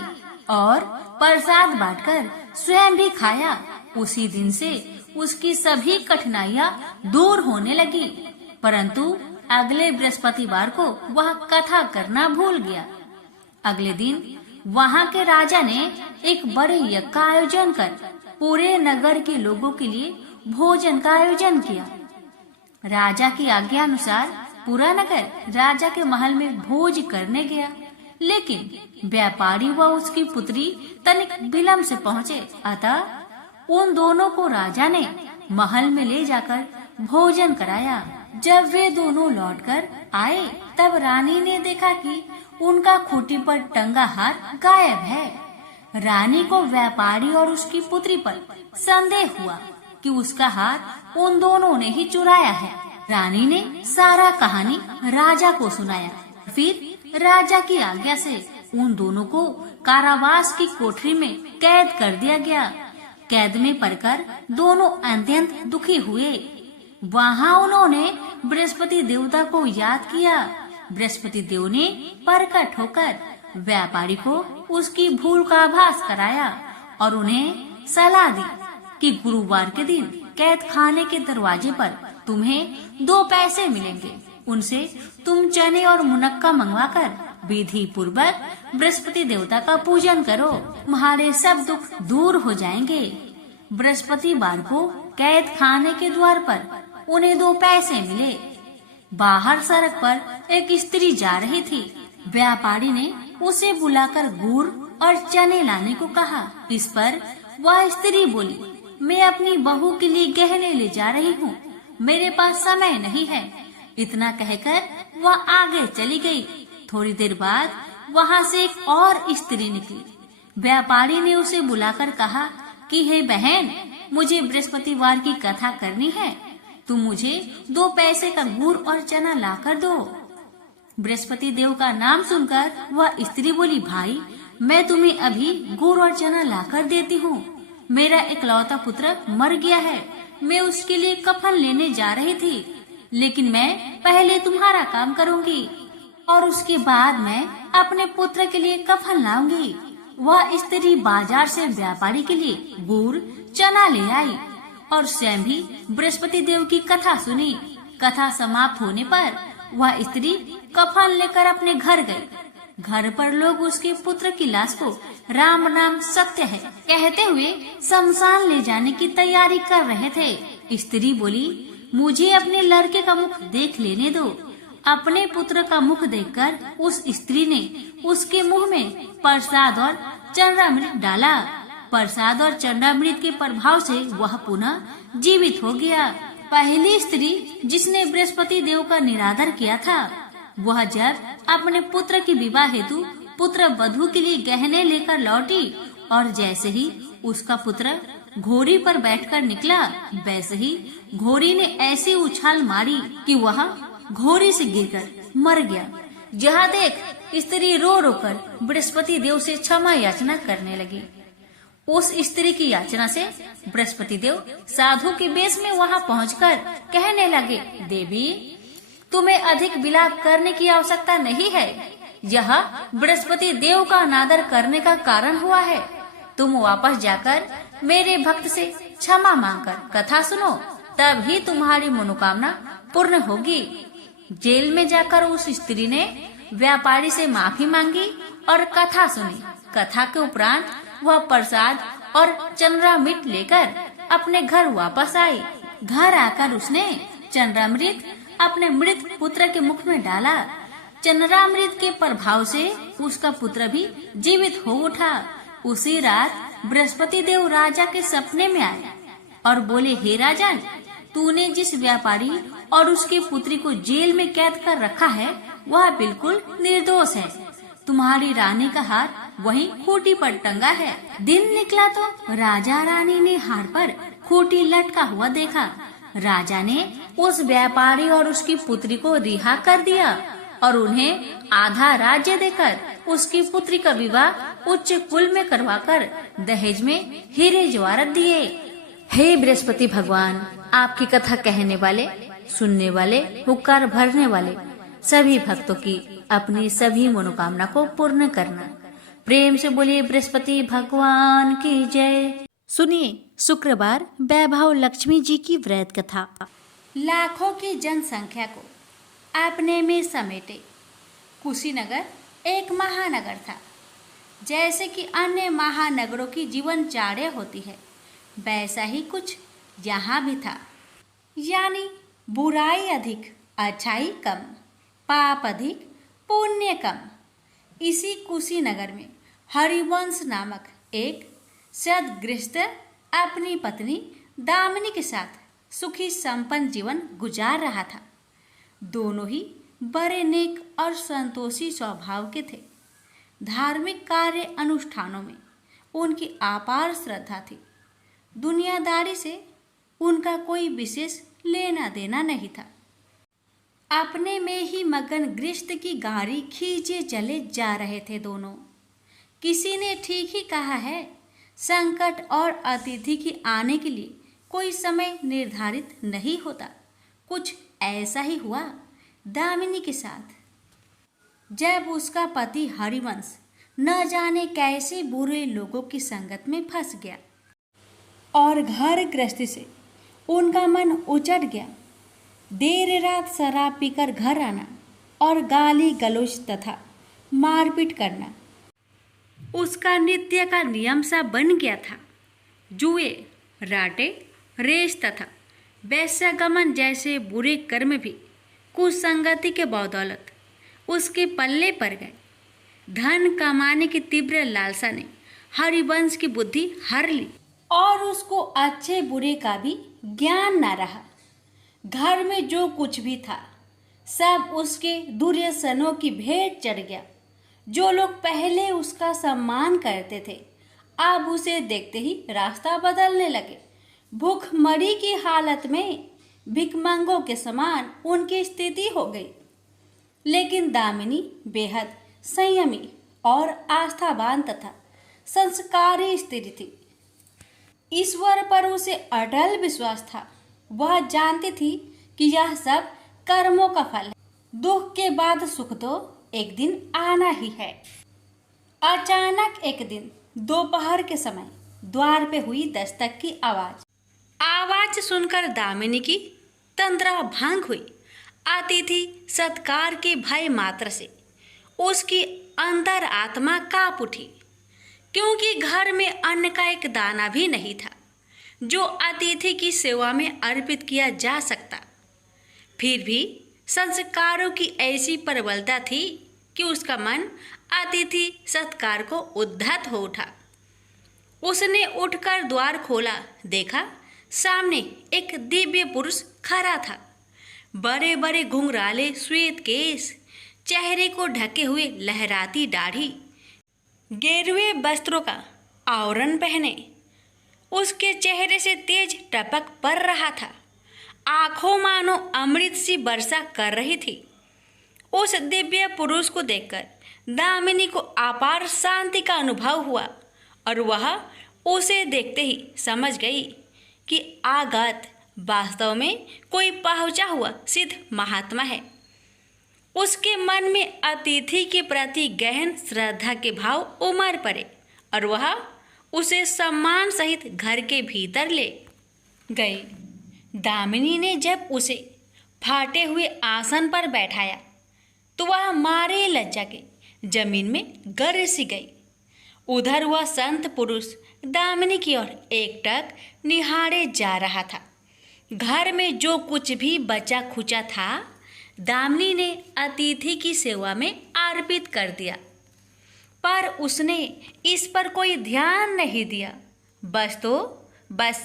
और प्रसाद बांटकर स्वयं भी खाया। उसी दिन से उसकी सभी कठिनाइयां दूर होने लगी। परंतु अगले बृहस्पतिवार को वह कथा करना भूल गया। अगले दिन वहाँ के राजा ने एक बड़े यज्ञ का आयोजन कर पूरे नगर के लोगों के लिए भोजन का आयोजन किया। राजा की आज्ञा अनुसार पूरा नगर राजा के महल में भोज करने गया, लेकिन व्यापारी व उसकी पुत्री तनिक विलंब से पहुँचे। अतः उन दोनों को राजा ने महल में ले जाकर भोजन कराया। जब वे दोनों लौटकर आए, तब रानी ने देखा कि उनका खूंटी पर टंगा हार गायब है। रानी को व्यापारी और उसकी पुत्री पर संदेह हुआ कि उसका हार उन दोनों ने ही चुराया है। रानी ने सारा कहानी राजा को सुनाया। फिर राजा की आज्ञा से उन दोनों को कारावास की कोठरी में कैद कर दिया गया। कैद में पड़कर दोनों अत्यंत दुखी हुए। वहाँ उन्होंने बृहस्पति देवता को याद किया। बृहस्पति देव ने प्रकट होकर व्यापारी को उसकी भूल का आभास कराया और उन्हें सलाह दी कि गुरुवार के दिन कैद खाने के दरवाजे पर तुम्हें 2 पैसे मिलेंगे। उनसे तुम चने और मुनक्का मंगवाकर विधि पूर्वक बृहस्पति देवता का पूजन करो, तुम्हारे सब दुख दूर हो जाएंगे। बृहस्पतिवार को कैद खाने के द्वार पर उन्हें 2 पैसे मिले। बाहर सड़क पर एक स्त्री जा रही थी। व्यापारी ने उसे बुलाकर गुड़ और चने लाने को कहा। इस पर वह स्त्री बोली, मैं अपनी बहू के लिए गहने ले जा रही हूँ, मेरे पास समय नहीं है। इतना कहकर वह आगे चली गई। थोड़ी देर बाद वहाँ से एक और स्त्री निकली। व्यापारी ने उसे बुलाकर कहा कि हे बहन, मुझे बृहस्पतिवार की कथा करनी है, तुम मुझे 2 पैसे का गुड़ और चना लाकर दो। बृहस्पति देव का नाम सुनकर वह स्त्री बोली, भाई मैं तुम्हें अभी गुड़ और चना लाकर देती हूँ। मेरा इकलौता पुत्र मर गया है, मैं उसके लिए कफन लेने जा रही थी, लेकिन मैं पहले तुम्हारा काम करूँगी और उसके बाद मैं अपने पुत्र के लिए कफन लाऊंगी। वह स्त्री बाजार से व्यापारी के लिए गुड़ चना ले आई और स्वयं भी बृहस्पति देव की कथा सुनी। कथा समाप्त होने पर वह स्त्री कफन लेकर अपने घर गई। घर पर लोग उसके पुत्र की लाश को राम नाम सत्य है कहते हुए शमशान ले जाने की तैयारी कर रहे थे। स्त्री बोली, मुझे अपने लड़के का मुख देख लेने दो। अपने पुत्र का मुख देखकर उस स्त्री ने उसके मुंह में प्रसाद और चंद्रामृत डाला। प्रसाद और चंद्रामृत के प्रभाव से वह पुनः जीवित हो गया। पहली स्त्री जिसने बृहस्पति देव का निरादर किया था, वह जब अपने पुत्र के विवाह हेतु पुत्र वधू के लिए गहने लेकर लौटी और जैसे ही उसका पुत्र घोड़ी पर बैठकर निकला, वैसे ही घोड़ी ने ऐसी उछाल मारी कि वह घोड़ी से गिरकर मर गया। जहाँ देख स्त्री रो रो कर बृहस्पति देव से क्षमा याचना करने लगी। उस स्त्री की याचना से बृहस्पति देव साधु के वेश में वहाँ पहुंचकर कहने लगे, देवी तुम्हें अधिक विलाप करने की आवश्यकता नहीं है। यह बृहस्पति देव का अनादर करने का कारण हुआ है। तुम वापस जाकर मेरे भक्त से क्षमा मांगकर कथा सुनो, तब ही तुम्हारी मनोकामना पूर्ण होगी। जेल में जाकर उस स्त्री ने व्यापारी से माफी मांगी और कथा सुनी। कथा के उपरांत वह प्रसाद और चंद्रामृत लेकर अपने घर वापस आई। घर आकर उसने चंद्रामृत अपने मृत पुत्र के मुख में डाला। चंद्रामृत के प्रभाव से उसका पुत्र भी जीवित हो उठा। उसी रात बृहस्पति देव राजा के सपने में आए और बोले, हे राजन, तूने जिस व्यापारी और उसकी पुत्री को जेल में कैद कर रखा है वह बिल्कुल निर्दोष है। तुम्हारी रानी का हार वहीं खूंटी पर टंगा है। दिन निकला तो राजा रानी ने हार पर खूंटी लटका हुआ देखा। राजा ने उस व्यापारी और उसकी पुत्री को रिहा कर दिया और उन्हें आधा राज्य देकर उसकी पुत्री का विवाह उच्च कुल में करवाकर दहेज में हीरे जवाहरात दिए। हे बृहस्पति भगवान, आपकी कथा कहने वाले, सुनने वाले, हुक्कार भरने वाले सभी भक्तों की अपनी सभी मनोकामना को पूर्ण करना। प्रेम से बोलिए बृहस्पति भगवान की जय। सुनिए शुक्रवार वैभव लक्ष्मी जी की व्रत कथा। लाखों की जनसंख्या को अपने में समेटे कुशीनगर एक महानगर था। जैसे कि अन्य महानगरों की जीवनचर्या होती है, वैसा ही कुछ यहाँ भी था, यानी बुराई अधिक, अच्छाई कम, पाप अधिक, पुण्य कम। इसी कुशीनगर में हरिवंश नामक एक सद्गृहस्थ अपनी पत्नी दामिनी के साथ सुखी संपन्न जीवन गुजार रहा था। दोनों ही बड़े नेक और संतोषी स्वभाव के थे। धार्मिक कार्य अनुष्ठानों में उनकी अपार श्रद्धा थी। दुनियादारी से उनका कोई विशेष लेना देना नहीं था। अपने में ही मगन गृहस्थ की गाड़ी खींचे चले जा रहे थे दोनों। किसी ने ठीक ही कहा है, संकट और अतिथि के आने के लिए कोई समय निर्धारित नहीं होता। कुछ ऐसा ही हुआ दामिनी के साथ। जब उसका पति हरिवंश न जाने कैसे बुरे लोगों की संगत में फंस गया और घर गृहस्थी से उनका मन उचट गया। देर रात शराब पीकर घर आना और गाली गलौज तथा मारपीट करना उसका नित्य का नियम सा बन गया था। जुए, राटे, रेस तथा वैश्यागमन जैसे बुरे कर्म भी कुसंगति के बदौलत उसके पल्ले पड़ गए। धन कमाने की तीव्र लालसा ने हरिवंश की बुद्धि हर ली और उसको अच्छे बुरे का भी ज्ञान न रहा। घर में जो कुछ भी था सब उसके दुर्व्यसनों की भेंट चढ़ गया। जो लोग पहले उसका सम्मान करते थे अब उसे देखते ही रास्ता बदलने लगे। भूखमरी की हालत में भिखमंगों के समान उनकी स्थिति हो गई। लेकिन दामिनी बेहद संयमी और आस्थावान तथा संस्कारी स्त्री थी। ईश्वर पर उसे अटल विश्वास था। वह जानती थी कि यह सब कर्मों का फल है। दुख के बाद सुख तो एक दिन आना ही है। अचानक एक दिन दोपहर के समय द्वार पे हुई दस्तक की आवाज सुनकर दामिनी की तंद्रा भंग हुई। अतिथि सत्कार के भय मात्र से उसकी अंतर आत्मा कांप उठी, क्योंकि घर में अन्न का एक दाना भी नहीं था जो अतिथि की सेवा में अर्पित किया जा सकता। फिर भी संस्कारों की ऐसी प्रबलता थी कि उसका मन अतिथि सत्कार को उद्धत हो उठा। उसने उठकर द्वार खोला, देखा सामने एक दिव्य पुरुष खड़ा था। बड़े बड़े घुंघराले श्वेत केश, चेहरे को ढके हुए लहराती दाढ़ी, गेरुए वस्त्रों का आवरण पहने उसके चेहरे से तेज टपक पड़ रहा था। आंखों मानो अमृत सी वर्षा कर रही थी। उस दिव्य पुरुष को देखकर दामिनी को अपार शांति का अनुभव हुआ और वह उसे देखते ही समझ गई कि आगत वास्तव में कोई पहुंचा हुआ सिद्ध महात्मा है। उसके मन में अतिथि के प्रति गहन श्रद्धा के भाव उमड़ पड़े और वह उसे सम्मान सहित घर के भीतर ले गई। दामिनी ने जब उसे फाटे हुए आसन पर बैठाया तो वह मारे लज्जा के जमीन में गिर सी गई। उधर वह संत पुरुष दामिनी की ओर एकटक निहारे जा रहा था। घर में जो कुछ भी बचा खुचा था दामिनी ने अतिथि की सेवा में अर्पित कर दिया, पर उसने इस पर कोई ध्यान नहीं दिया। बस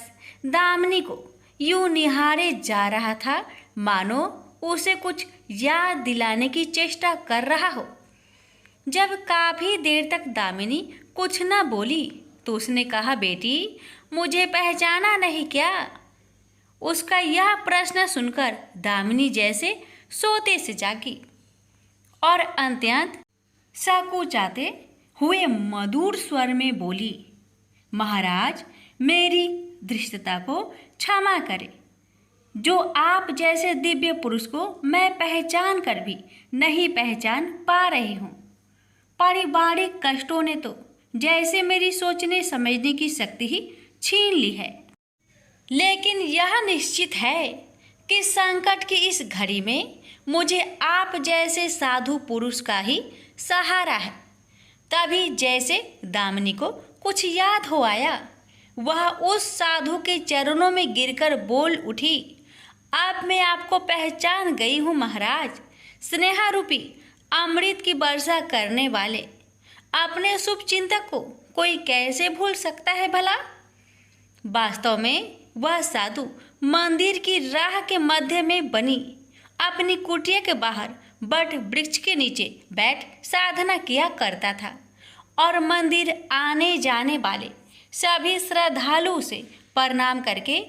दामिनी को यूं निहारे जा रहा था मानो उसे कुछ याद दिलाने की चेष्टा कर रहा हो। जब काफी देर तक दामिनी कुछ न बोली तो उसने कहा, बेटी मुझे पहचाना नहीं क्या? उसका यह प्रश्न सुनकर दामिनी जैसे सोते से जागी और अत्यंत संकुचाते हुए मधुर स्वर में बोली, महाराज मेरी धृष्टता को क्षमा करें। जो आप जैसे दिव्य पुरुष को मैं पहचान कर भी नहीं पहचान पा रही हूँ। पारिवारिक कष्टों ने तो जैसे मेरी सोचने समझने की शक्ति ही छीन ली है। लेकिन यह निश्चित है कि संकट की इस घड़ी में मुझे आप जैसे साधु पुरुष का ही सहारा है। तभी जैसे दामिनी को कुछ याद हो आया, वह उस साधु के चरणों में गिरकर बोल उठी, अब मैं आपको पहचान गई हूँ महाराज, स्नेहा रूपी अमृत की वर्षा करने वाले। अपने शुभ चिंतक को कोई कैसे भूल सकता है भला। वास्तव में वह साधु मंदिर की राह के मध्य में बनी अपनी कुटिया के बाहर बट वृक्ष के नीचे बैठ साधना किया करता था और मंदिर आने जाने वाले सभी श्रद्धालु से प्रणाम करके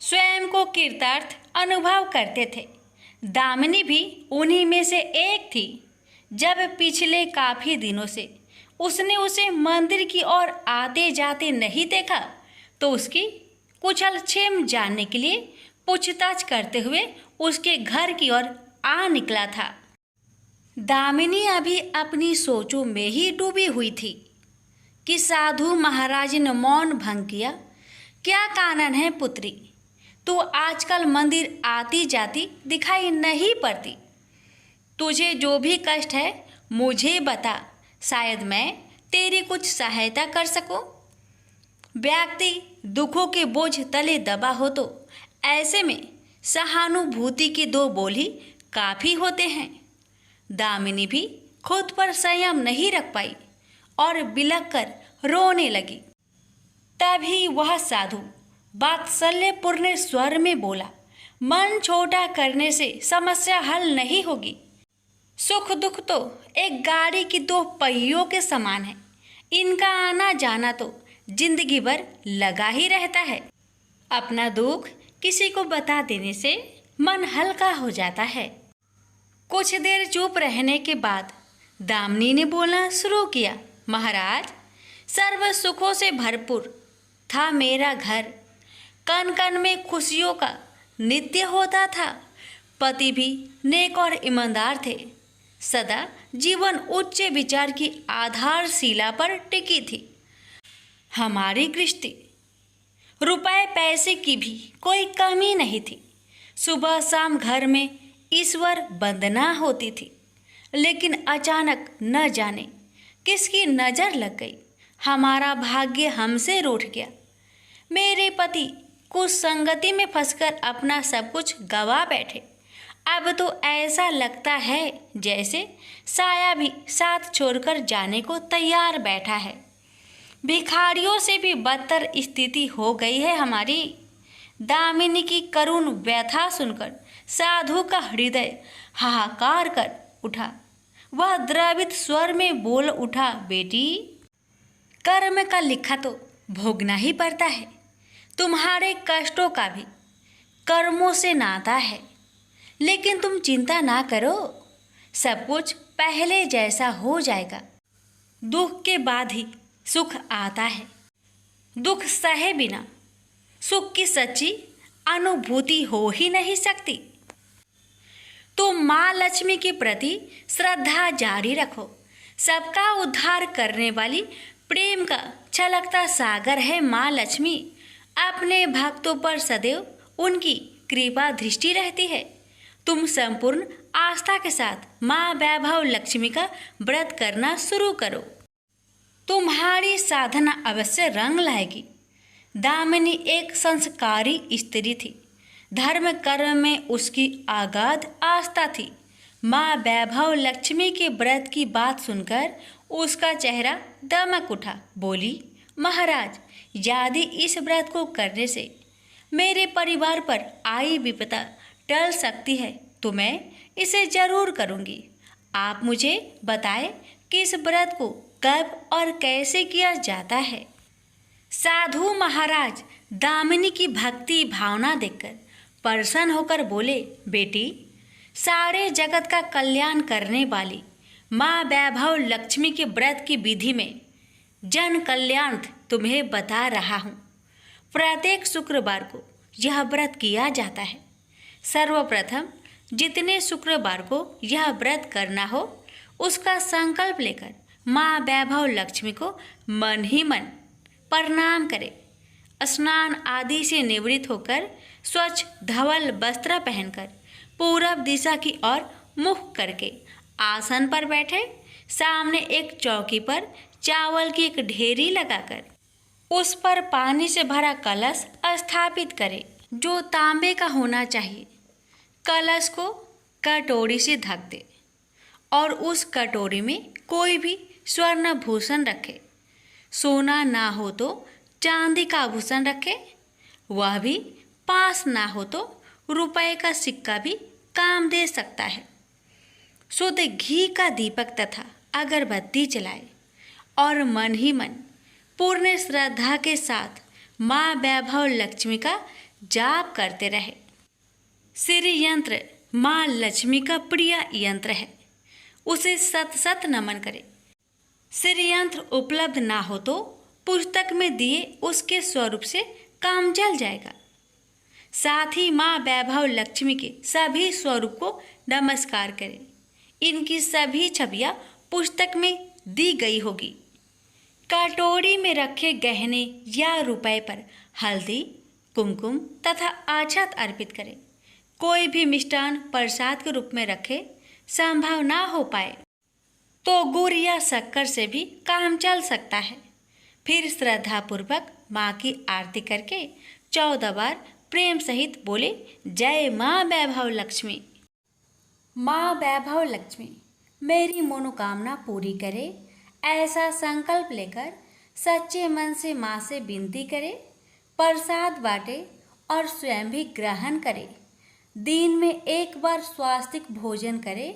स्वयं को कृतार्थ अनुभव करते थे। दामिनी भी उन्हीं में से एक थी। जब पिछले काफी दिनों से उसने उसे मंदिर की ओर आते जाते नहीं देखा तो उसकी कुशल क्षेम जानने के लिए पूछताछ करते हुए उसके घर की ओर आ निकला था। दामिनी अभी अपनी सोचों में ही डूबी हुई थी कि साधु महाराज ने मौन भंग किया। क्या कानन है पुत्री, तू आजकल मंदिर आती जाती दिखाई नहीं पड़ती। तुझे जो भी कष्ट है मुझे बता, शायद मैं तेरी कुछ सहायता कर सकूं। व्यक्ति दुखों के बोझ तले दबा हो तो ऐसे में सहानुभूति की दो बोल ही काफ़ी होते हैं। दामिनी भी खुद पर संयम नहीं रख पाई और बिलख कर रोने लगी। तभी वह साधु वात्सल्यपूर्ण स्वर में बोला, मन छोटा करने से समस्या हल नहीं होगी। सुख दुख तो एक गाड़ी की दो पहियों के समान है, इनका आना जाना तो जिंदगी भर लगा ही रहता है। अपना दुख किसी को बता देने से मन हल्का हो जाता है। कुछ देर चुप रहने के बाद दामिनी ने बोलना शुरू किया, महाराज, सर्व सुखों से भरपूर था मेरा घर। कण कण में खुशियों का नित्य होता था। पति भी नेक और ईमानदार थे। सदा जीवन उच्च विचार की आधारशिला पर टिकी थी। हमारी गृहस्थी रुपए पैसे की भी कोई कमी नहीं थी। सुबह शाम घर में ईश्वर वंदना होती थी। लेकिन अचानक न जाने किसकी नज़र लग गई, हमारा भाग्य हमसे रूठ गया। मेरे पति कुछ संगति में फंसकर अपना सब कुछ गवा बैठे। अब तो ऐसा लगता है जैसे साया भी साथ छोड़कर जाने को तैयार बैठा है। भिखारियों से भी बदतर स्थिति हो गई है हमारी। दामिनी की करुण व्यथा सुनकर साधु का हृदय हाहाकार कर उठा। वह द्रवित स्वर में बोल उठा, बेटी, कर्म का लिखा तो भोगना ही पड़ता है। तुम्हारे कष्टों का भी कर्मों से नाता है। लेकिन तुम चिंता ना करो, सब कुछ पहले जैसा हो जाएगा। दुख के बाद ही सुख आता है। दुख सहे बिना सुख की सच्ची अनुभूति हो ही नहीं सकती। तो माँ लक्ष्मी के प्रति श्रद्धा जारी रखो। सबका उद्धार करने वाली प्रेम का छलकता सागर है माँ लक्ष्मी। अपने भक्तों पर सदैव उनकी कृपा दृष्टि रहती है। तुम संपूर्ण आस्था के साथ माँ वैभव लक्ष्मी का व्रत करना शुरू करो। तुम्हारी साधना अवश्य रंग लाएगी। दामिनी एक संस्कारी स्त्री थी। धर्म कर्म में उसकी अगाध आस्था थी। माँ वैभव लक्ष्मी के व्रत की बात सुनकर उसका चेहरा दमक उठा। बोली, महाराज, यदि इस व्रत को करने से मेरे परिवार पर आई विपदा टल सकती है तो मैं इसे जरूर करूँगी। आप मुझे बताएं कि इस व्रत को कब और कैसे किया जाता है। साधु महाराज दामिनी की भक्ति भावना देखकर प्रसन्न होकर बोले, बेटी, सारे जगत का कल्याण करने वाली माँ वैभव लक्ष्मी के व्रत की विधि में जन कल्याण तुम्हें बता रहा हूँ। प्रत्येक शुक्रवार को यह व्रत किया जाता है। सर्वप्रथम जितने शुक्रवार को यह व्रत करना हो उसका संकल्प लेकर माँ वैभव लक्ष्मी को मन ही मन प्रणाम करें। स्नान आदि से निवृत्त होकर स्वच्छ धवल वस्त्र पहनकर पूरब दिशा की ओर मुख करके आसन पर बैठे। सामने एक चौकी पर चावल की एक ढेरी लगाकर उस पर पानी से भरा कलश स्थापित करे जो तांबे का होना चाहिए। कलश को कटोरी से ढक दे और उस कटोरी में कोई भी स्वर्ण भूषण रखे। सोना ना हो तो चांदी का आभूषण रखे, वह भी पास ना हो तो रुपए का सिक्का भी काम दे सकता है। शुद्ध घी का दीपक तथा अगरबत्ती जलाए और मन ही मन पूर्ण श्रद्धा के साथ माँ वैभव लक्ष्मी का जाप करते रहे। श्री यंत्र माँ लक्ष्मी का प्रिय यंत्र है, उसे सत सत नमन करे। श्री यंत्र उपलब्ध ना हो तो पुस्तक में दिए उसके स्वरूप से काम चल जाएगा। साथ ही माँ वैभव लक्ष्मी के सभी स्वरूप को नमस्कार करें। इनकी सभी छवियां पुस्तक में दी गई होगी। कटोरी में रखे गहने या रुपए पर हल्दी, कुमकुम तथा अक्षत अर्पित करें। कोई भी मिष्टान प्रसाद के रूप में रखे संभव ना हो पाए तो गुड़ या शक्कर से भी काम चल सकता है। फिर श्रद्धापूर्वक माँ की आरती करके 14 बार प्रेम सहित बोले, जय माँ वैभव लक्ष्मी। माँ वैभव लक्ष्मी मेरी मनोकामना पूरी करे, ऐसा संकल्प लेकर सच्चे मन से माँ से विनती करे। प्रसाद बांटे और स्वयं भी ग्रहण करे। दिन में एक बार स्वास्तिक भोजन करे।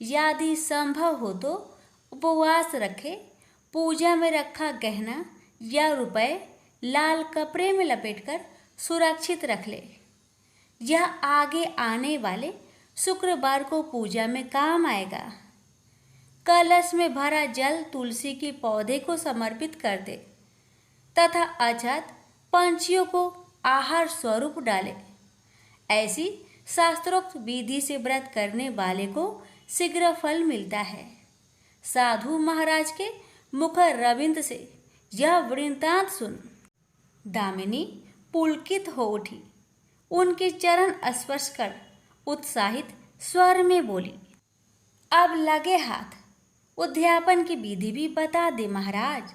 यदि संभव हो तो उपवास रखे। पूजा में रखा गहना या रुपए लाल कपड़े में लपेटकर सुरक्षित रख ले। यह आगे आने वाले शुक्रवार को पूजा में काम आएगा। कलश में भरा जल तुलसी के पौधे को समर्पित कर दे तथा अक्षत पंछियों को आहार स्वरूप डाले। ऐसी शास्त्रोक्त विधि से व्रत करने वाले को शीघ्र फल मिलता है। साधु महाराज के मुख रविंद से यह वृत्तांत सुन दामिनी पुलकित हो उठी। उनके चरण स्पर्श कर उत्साहित स्वर में बोली, अब लगे हाथ उद्यापन की विधि भी बता दे महाराज।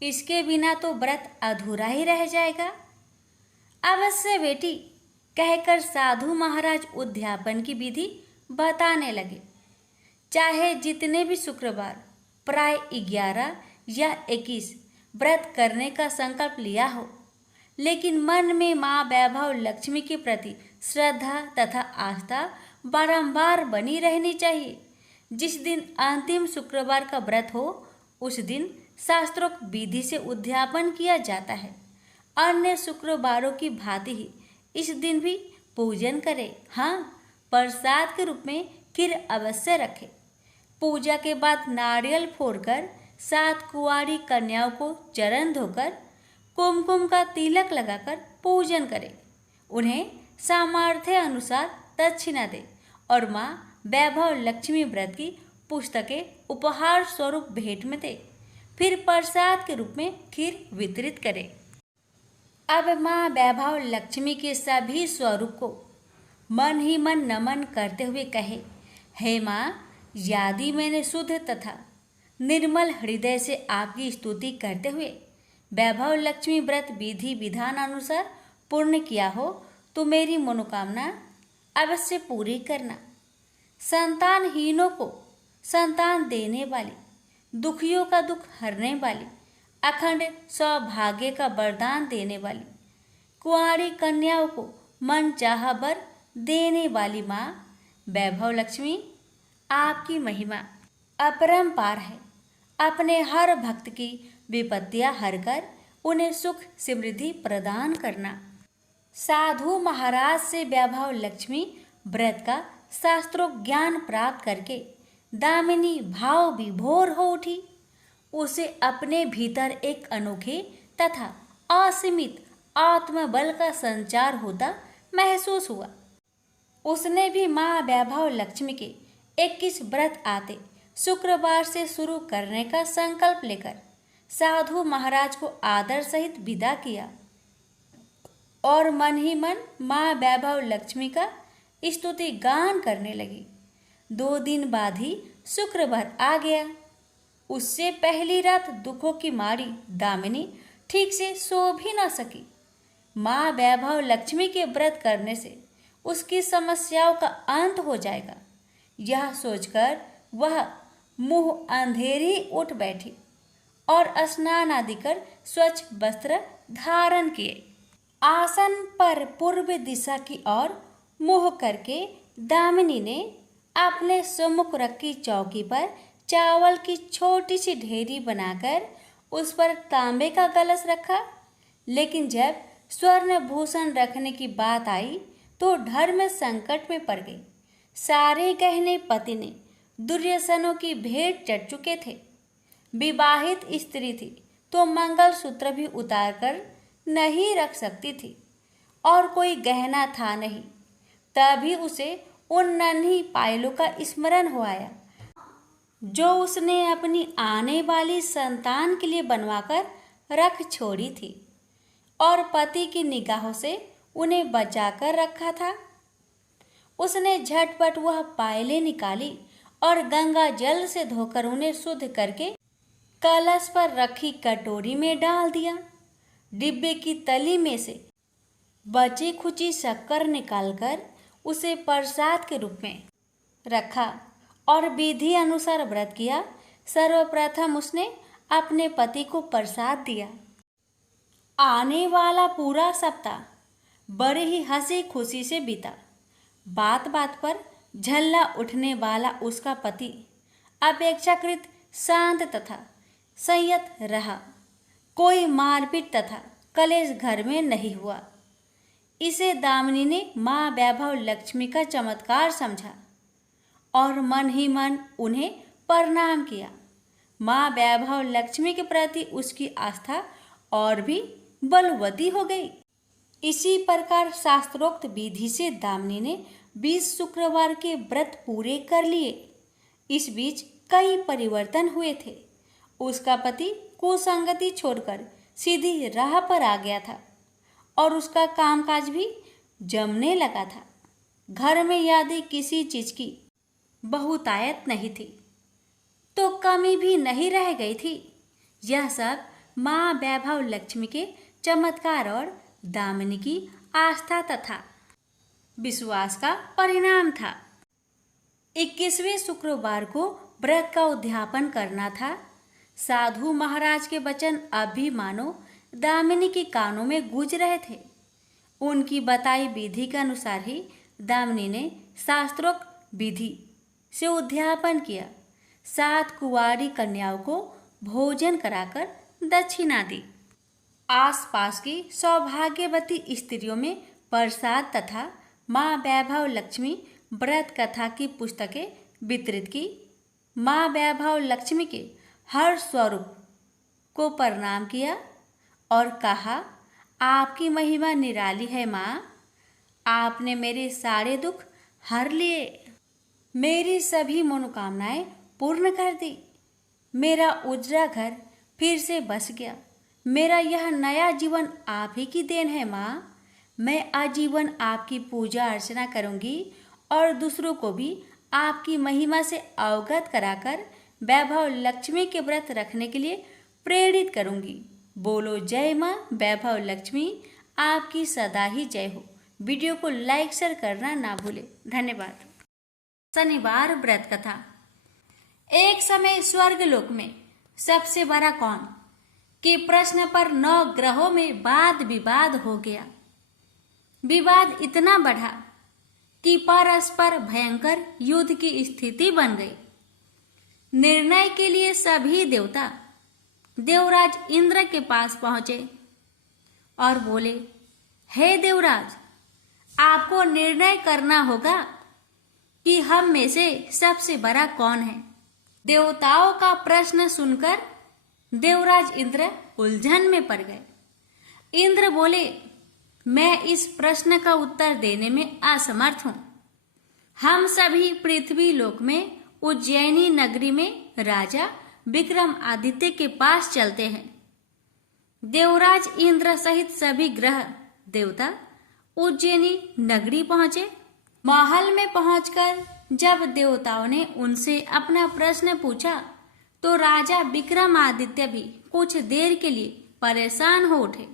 इसके बिना तो व्रत अधूरा ही रह जाएगा। अवश्य बेटी, कहकर साधु महाराज उद्यापन की विधि बताने लगे। चाहे जितने भी शुक्रवार प्राय 11 या 21 व्रत करने का संकल्प लिया हो, लेकिन मन में माँ वैभव लक्ष्मी के प्रति श्रद्धा तथा आस्था बारंबार बनी रहनी चाहिए। जिस दिन अंतिम शुक्रवार का व्रत हो उस दिन शास्त्रोक्त विधि से उद्यापन किया जाता है। अन्य शुक्रवारों की भांति ही इस दिन भी पूजन करें। हाँ, प्रसाद के रूप में खीर अवश्य रखें। पूजा के बाद नारियल फोड़कर 7 कुंवारी कन्याओं को चरण धोकर कुमकुम का तिलक लगाकर पूजन करें। उन्हें सामर्थ्य अनुसार दक्षिणा दें और माँ वैभव लक्ष्मी व्रत की पुस्तकें उपहार स्वरूप भेंट में दें। फिर प्रसाद के रूप में खीर वितरित करें। अब माँ वैभव लक्ष्मी के सभी स्वरूप को मन ही मन नमन करते हुए कहे, हे माँ, यदि मैंने शुद्ध तथा निर्मल हृदय से आपकी स्तुति करते हुए वैभव लक्ष्मी व्रत विधि विधान अनुसार पूर्ण किया हो तो मेरी मनोकामना अवश्य पूरी करना। संतानहीनों को संतान देने वाली, दुखियों का दुख हरने वाली, अखंड सौभाग्य का वरदान देने वाली, कुंवारी कन्याओं को मन चाहा वर देने वाली माँ वैभव लक्ष्मी, आपकी महिमा अपरंपार है। अपने हर भक्त की विपत्तियां हरकर उन्हें सुख समृद्धि प्रदान करना। साधु महाराज से वैभव लक्ष्मी व्रत का शास्त्रोक्त ज्ञान प्राप्त करके दामिनी भाव विभोर हो उठी। उसे अपने भीतर एक अनोखे तथा असीमित आत्मबल का संचार होता महसूस हुआ। उसने भी माँ वैभव लक्ष्मी के 21 व्रत आते शुक्रवार से शुरू करने का संकल्प लेकर साधु महाराज को आदर सहित विदा किया और मन ही मन माँ वैभव लक्ष्मी का स्तुति गान करने लगी। 2 दिन बाद ही शुक्रवार आ गया। उससे पहली रात दुखों की मारी दामिनी ठीक से सो भी न सकी। माँ वैभव लक्ष्मी के व्रत करने से उसकी समस्याओं का अंत हो जाएगा, यह सोचकर वह मुंह अंधेरी उठ बैठी और स्नान आदि कर स्वच्छ वस्त्र धारण किए। आसन पर पूर्व दिशा की ओर मुंह करके दामिनी ने अपने सम्मुख रखी चौकी पर चावल की छोटी सी ढेरी बनाकर उस पर तांबे का कलश रखा। लेकिन जब स्वर्ण भूषण रखने की बात आई तो धर्म संकट में पड़ गई। सारे गहने पति ने दुर्योधनों की भेंट चढ़ चुके थे। विवाहित स्त्री थी तो मंगलसूत्र भी उतार कर नहीं रख सकती थी और कोई गहना था नहीं। तभी उसे उन नन्ही पायलों का स्मरण हो आया जो उसने अपनी आने वाली संतान के लिए बनवाकर रख छोड़ी थी और पति की निगाहों से उन्हें बचाकर रखा था। उसने झटपट वह पायलें निकाली और गंगा जल से धोकर उन्हें शुद्ध करके कलश पर रखी कटोरी में डाल दिया। डिब्बे की तली में से बची खुची शक्कर निकालकर उसे प्रसाद के रूप में रखा और विधि अनुसार व्रत किया। सर्वप्रथम उसने अपने पति को प्रसाद दिया। आने वाला पूरा सप्ताह बड़े ही हंसी खुशी से बीता। बात बात पर झल्ला उठने वाला उसका पति अपेक्षाकृत शांत तथा संयत रहा। कोई मारपीट तथा कलेश घर में नहीं हुआ। इसे दामिनी ने माँ वैभव लक्ष्मी का चमत्कार समझा और मन ही मन उन्हें प्रणाम किया। माँ वैभव लक्ष्मी के प्रति उसकी आस्था और भी बलवती हो गई। इसी प्रकार शास्त्रोक्त विधि से दामिनी ने 20 शुक्रवार के व्रत पूरे कर लिए। इस बीच कई परिवर्तन हुए थे। उसका पति कुसंगति छोड़कर सीधी राह पर आ गया था और उसका कामकाज भी जमने लगा था। घर में यदि किसी चीज की बहुतायत नहीं थी तो कमी भी नहीं रह गई थी। यह सब माँ वैभव लक्ष्मी के चमत्कार और दामिनी की आस्था तथा विश्वास का परिणाम था। 21वें शुक्रवार को व्रत का उद्यापन करना था। साधु महाराज के वचन अब भी मानो दामिनी के कानों में गूंज रहे थे। उनकी बताई विधि के अनुसार ही दामिनी ने शास्त्रोक्त विधि से उद्यापन किया। 7 कुंवारी कन्याओं को भोजन कराकर दक्षिणा दी। आसपास की सौभाग्यवती स्त्रियों में प्रसाद तथा माँ वैभव लक्ष्मी व्रत कथा की पुस्तकें वितरित की। माँ वैभव लक्ष्मी के हर स्वरूप को प्रणाम किया और कहा, आपकी महिमा निराली है माँ। आपने मेरे सारे दुख हर लिए, मेरी सभी मनोकामनाएं पूर्ण कर दी। मेरा उजड़ा घर फिर से बस गया। मेरा यह नया जीवन आप ही की देन है माँ। मैं आजीवन आपकी पूजा अर्चना करूंगी और दूसरों को भी आपकी महिमा से अवगत कराकर वैभव लक्ष्मी के व्रत रखने के लिए प्रेरित करूंगी। बोलो जय माँ वैभव लक्ष्मी, आपकी सदा ही जय हो। वीडियो को लाइक शेयर करना ना भूले। धन्यवाद। शनिवार व्रत कथा। एक समय स्वर्ग लोक में सबसे बड़ा कौन के प्रश्न पर 9 ग्रहों में वाद विवाद हो गया। विवाद इतना बढ़ा कि परस्पर भयंकर युद्ध की स्थिति बन गई। निर्णय के लिए सभी देवता देवराज इंद्र के पास पहुंचे और बोले, हे देवराज, आपको निर्णय करना होगा कि हम में से सबसे बड़ा कौन है। देवताओं का प्रश्न सुनकर देवराज इंद्र उलझन में पड़ गए। इंद्र बोले, मैं इस प्रश्न का उत्तर देने में असमर्थ हूं। हम सभी पृथ्वी लोक में उज्जैनी नगरी में राजा विक्रम आदित्य के पास चलते हैं। देवराज इंद्र सहित सभी ग्रह देवता उज्जैनी नगरी पहुंचे। महल में पहुंचकर जब देवताओं ने उनसे अपना प्रश्न पूछा तो राजा विक्रमादित्य भी कुछ देर के लिए परेशान हो उठे,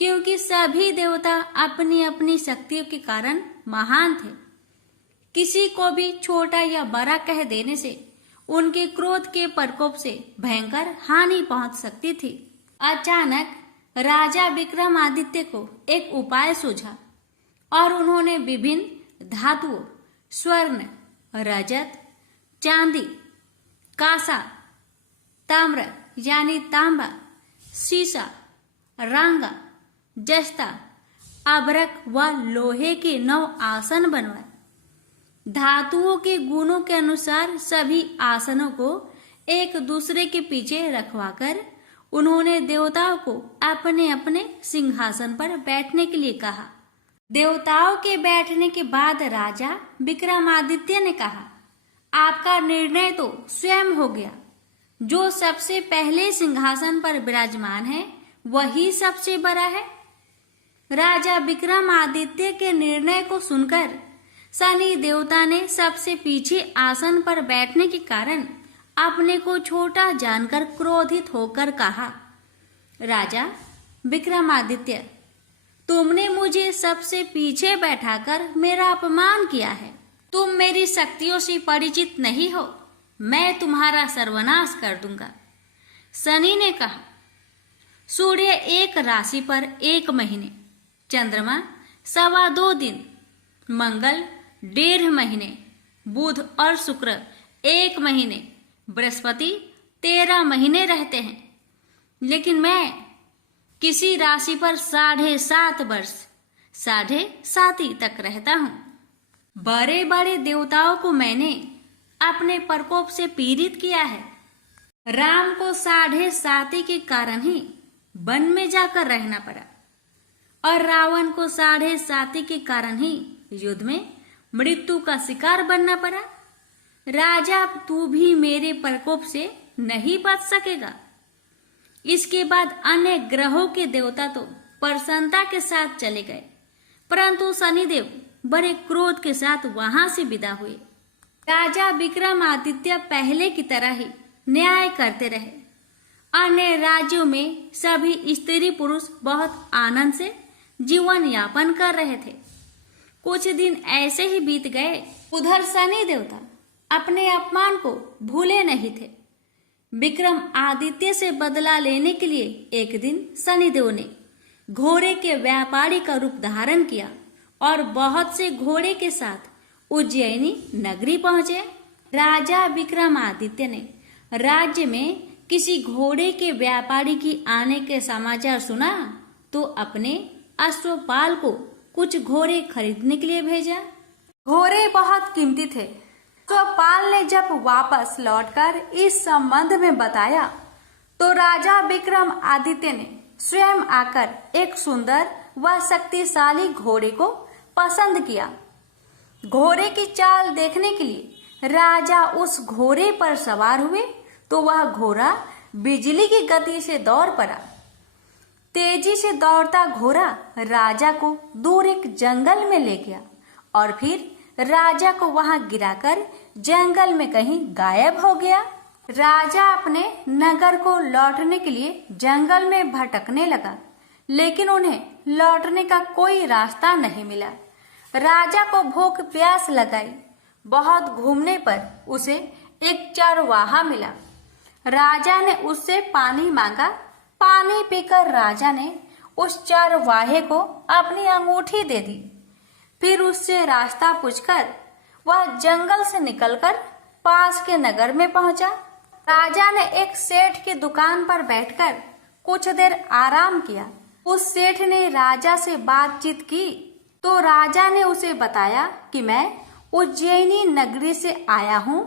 क्योंकि सभी देवता अपनी अपनी शक्तियों के कारण महान थे। किसी को भी छोटा या बड़ा कह देने से उनके क्रोध के प्रकोप से भयंकर हानि पहुंच सकती थी। अचानक राजा विक्रमादित्य को एक उपाय सूझा और उन्होंने विभिन्न धातुओं, स्वर्ण, रजत, चांदी, कांसा, ताम्र यानी तांबा, सीसा, रांगा, जस्ता, अभ्रक व लोहे के 9 आसन बनवाए। धातुओं के गुणों के अनुसार सभी आसनों को एक दूसरे के पीछे रखवाकर उन्होंने देवताओं को अपने अपने सिंहासन पर बैठने के लिए कहा। देवताओं के बैठने के बाद राजा विक्रमादित्य ने कहा, आपका निर्णय तो स्वयं हो गया। जो सबसे पहले सिंहासन पर विराजमान है वही सबसे बड़ा है। राजा विक्रमादित्य के निर्णय को सुनकर शनि देवता ने सबसे पीछे आसन पर बैठने के कारण अपने को छोटा जानकर क्रोधित होकर कहा, राजा विक्रमादित्य, तुमने मुझे सबसे पीछे बैठाकर मेरा अपमान किया है। तुम मेरी शक्तियों से परिचित नहीं हो, मैं तुम्हारा सर्वनाश कर दूंगा। शनि ने कहा, सूर्य एक राशि पर 1 महीने, चंद्रमा 2.25 दिन, मंगल 1.5 महीने, बुध और शुक्र 1 महीने, बृहस्पति 13 महीने रहते हैं, लेकिन मैं किसी राशि पर 7.5 वर्ष 7.5 तक रहता हूं। बड़े बड़े देवताओं को मैंने अपने प्रकोप से पीड़ित किया है। राम को 7.5 के कारण ही वन में जाकर रहना पड़ा और रावण को 7.5 के कारण ही युद्ध में मृत्यु का शिकार बनना पड़ा। राजा, तू भी मेरे प्रकोप से नहीं बच सकेगा। इसके बाद अन्य ग्रहों के देवता तो प्रसन्नता के साथ चले गए, परंतु शनिदेव बड़े क्रोध के साथ वहां से विदा हुए। राजा विक्रमादित्य पहले की तरह ही न्याय करते रहे। अन्य राज्यों में सभी स्त्री पुरुष बहुत आनंद से जीवन यापन कर रहे थे। कुछ दिन ऐसे ही बीत गए। उधर शनि देवता अपने अपमान को भूले नहीं थे। विक्रम आदित्य से बदला लेने के लिए एक दिन शनिदेव ने घोड़े के व्यापारी का रूप धारण किया और बहुत से घोड़े के साथ उज्जैनी नगरी पहुंचे। राजा विक्रमादित्य ने राज्य में किसी घोड़े के व्यापारी की आने के समाचार सुना तो अपने अश्वपाल को कुछ घोड़े खरीदने के लिए भेजा। घोड़े बहुत कीमती थे। अश्वपाल ने जब वापस लौटकर इस संबंध में बताया तो राजा विक्रमादित्य ने स्वयं आकर एक सुंदर व शक्तिशाली घोड़े को पसंद किया। घोड़े की चाल देखने के लिए राजा उस घोड़े पर सवार हुए तो वह घोड़ा बिजली की गति से दौड़ पड़ा। तेजी से दौड़ता घोड़ा राजा को दूर एक जंगल में ले गया और फिर राजा को वहां गिराकर जंगल में कहीं गायब हो गया। राजा अपने नगर को लौटने के लिए जंगल में भटकने लगा, लेकिन उन्हें लौटने का कोई रास्ता नहीं मिला। राजा को भूख प्यास लगाई। बहुत घूमने पर उसे एक चरवाहा मिला। राजा ने उससे पानी मांगा। पानी पीकर राजा ने उस चरवाहे को अपनी अंगूठी दे दी। फिर उससे रास्ता पूछकर वह जंगल से निकलकर पास के नगर में पहुंचा। राजा ने एक सेठ की दुकान पर बैठकर कुछ देर आराम किया। उस सेठ ने राजा से बातचीत की तो राजा ने उसे बताया कि मैं उज्जैनी नगरी से आया हूँ।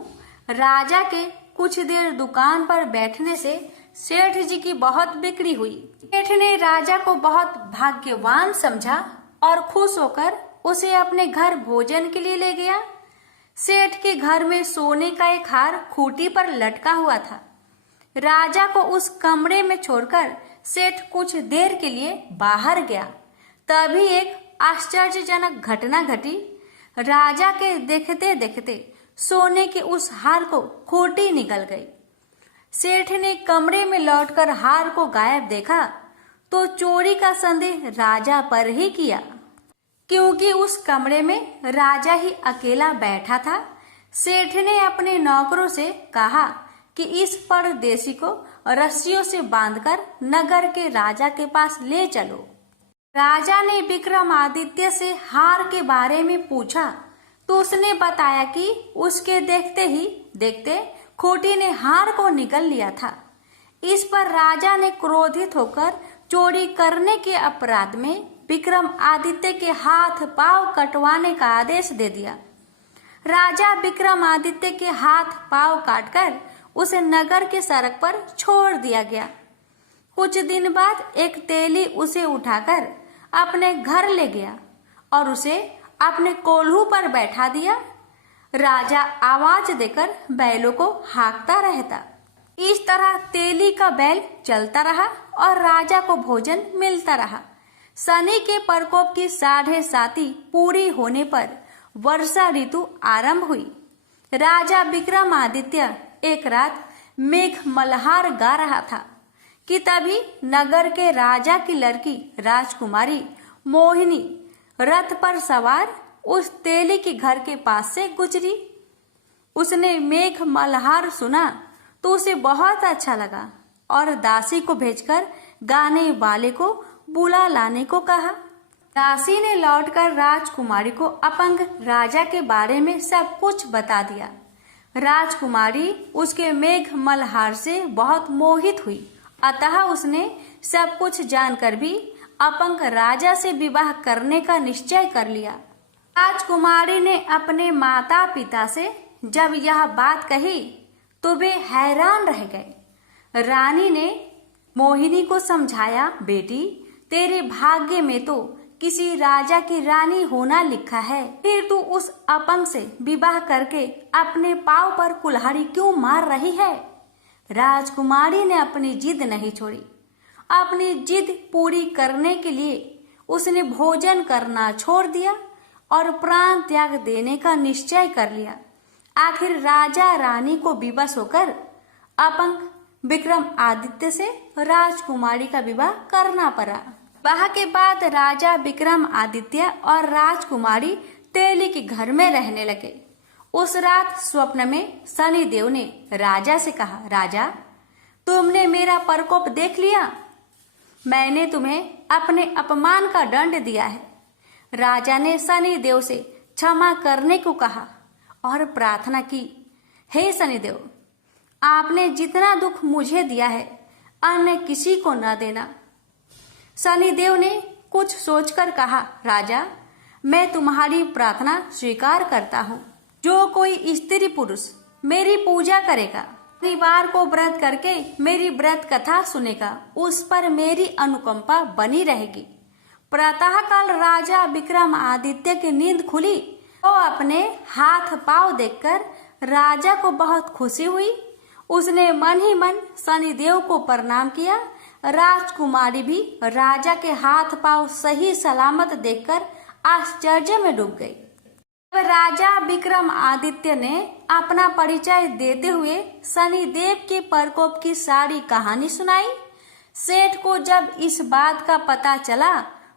राजा के कुछ देर दुकान पर बैठने से सेठ जी की बहुत बिक्री हुई। सेठ ने राजा को बहुत भाग्यवान समझा और खुश होकर उसे अपने घर भोजन के लिए ले गया। सेठ के घर में सोने का एक हार खूंटी पर लटका हुआ था। राजा को उस कमरे में छोड़कर सेठ कुछ देर के लिए बाहर गया। तभी एक आश्चर्यजनक घटना घटी। राजा के देखते देखते सोने के उस हार को खूंटी निकल गई। सेठ ने कमरे में लौटकर हार को गायब देखा तो चोरी का संदेह राजा पर ही किया, क्योंकि उस कमरे में राजा ही अकेला बैठा था। सेठ ने अपने नौकरों से कहा कि इस परदेसी को रस्सियों से बांधकर नगर के राजा के पास ले चलो। राजा ने विक्रमादित्य से हार के बारे में पूछा तो उसने बताया कि उसके देखते ही देखते खोटी ने हार को निगल लिया था। इस पर राजा ने क्रोधित होकर चोरी करने के अपराध में विक्रमादित्य के हाथ पांव कटवाने का आदेश दे दिया। राजा विक्रमादित्य के हाथ पांव काटकर उसे नगर के सड़क पर छोड़ दिया गया। कुछ दिन बाद एक तेली उसे उठाकर अपने घर ले गया और उसे अपने कोल्हू पर बैठा दिया। राजा आवाज देकर बैलों को हाँकता रहता। इस तरह तेली का बैल चलता रहा और राजा को भोजन मिलता रहा। शनि के प्रकोप की 7.5 पूरी होने पर वर्षा ऋतु आरंभ हुई। राजा विक्रमादित्य एक रात मेघ मल्हार गा रहा था कि तभी नगर के राजा की लड़की राजकुमारी मोहिनी रथ पर सवार उस तेली के घर के पास से गुजरी। उसने मेघ मल्हार सुना तो उसे बहुत अच्छा लगा और दासी को भेजकर गाने वाले को बुला लाने को कहा। दासी ने लौटकर राजकुमारी को अपंग राजा के बारे में सब कुछ बता दिया। राजकुमारी उसके मेघ मल्हार से बहुत मोहित हुई, अतः उसने सब कुछ जानकर भी अपंग राजा से विवाह करने का निश्चय कर लिया। राजकुमारी ने अपने माता पिता से जब यह बात कही तो वे हैरान रह गए। रानी ने मोहिनी को समझाया, बेटी तेरे भाग्य में तो किसी राजा की रानी होना लिखा है, फिर तू उस अपंग से विवाह करके अपने पांव पर कुल्हाड़ी क्यों मार रही है। राजकुमारी ने अपनी जिद नहीं छोड़ी। अपनी जिद पूरी करने के लिए उसने भोजन करना छोड़ दिया और प्राण त्याग देने का निश्चय कर लिया। आखिर राजा रानी को विवश होकर अपंग विक्रमादित्य से राजकुमारी का विवाह करना पड़ा। विवाह के बाद राजा विक्रमादित्य और राजकुमारी तेली के घर में रहने लगे। उस रात स्वप्न में शनिदेव ने राजा से कहा, राजा तुमने मेरा प्रकोप देख लिया, मैंने तुम्हें अपने अपमान का दंड दिया है। राजा ने शनिदेव से क्षमा करने को कहा और प्रार्थना की, हे शनिदेव, आपने जितना दुख मुझे दिया है अन्य किसी को न देना। शनिदेव ने कुछ सोचकर कहा, राजा मैं तुम्हारी प्रार्थना स्वीकार करता हूँ। जो कोई स्त्री पुरुष मेरी पूजा करेगा, शनिवार को व्रत करके मेरी व्रत कथा सुनेगा, उस पर मेरी अनुकंपा बनी रहेगी। प्रातः काल राजा विक्रमादित्य की नींद खुली तो अपने हाथ पांव देखकर राजा को बहुत खुशी हुई। उसने मन ही मन शनिदेव को प्रणाम किया। राजकुमारी भी राजा के हाथ पांव सही सलामत देखकर आश्चर्य में डूब गई। राजा विक्रमादित्य ने अपना परिचय देते हुए शनिदेव के प्रकोप की सारी कहानी सुनाई। सेठ को जब इस बात का पता चला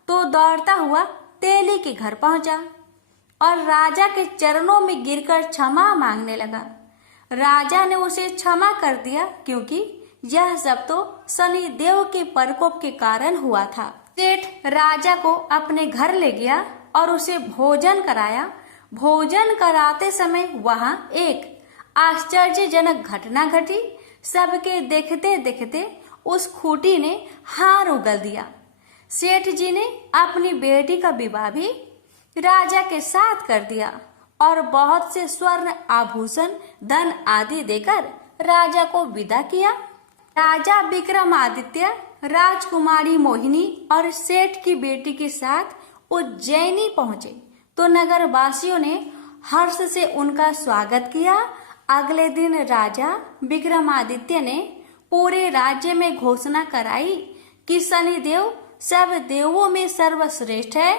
तो दौड़ता हुआ तेली के घर पहुंचा और राजा के चरणों में गिरकर क्षमा मांगने लगा। राजा ने उसे क्षमा कर दिया, क्योंकि यह सब तो शनिदेव के प्रकोप के कारण हुआ था। सेठ राजा को अपने घर ले गया और उसे भोजन कराया। भोजन कराते समय वहां एक आश्चर्यजनक घटना घटी। सबके देखते देखते उस खूंटी ने हार उगल दिया। सेठ जी ने अपनी बेटी का विवाह भी राजा के साथ कर दिया और बहुत से स्वर्ण आभूषण धन आदि देकर राजा को विदा किया। राजा विक्रमादित्य राजकुमारी मोहिनी और सेठ की बेटी के साथ उज्जैनी पहुंचे तो नगर वासियों ने हर्ष से उनका स्वागत किया। अगले दिन राजा विक्रमादित्य ने पूरे राज्य में घोषणा कराई कि शनिदेव सब देवों में सर्वश्रेष्ठ है।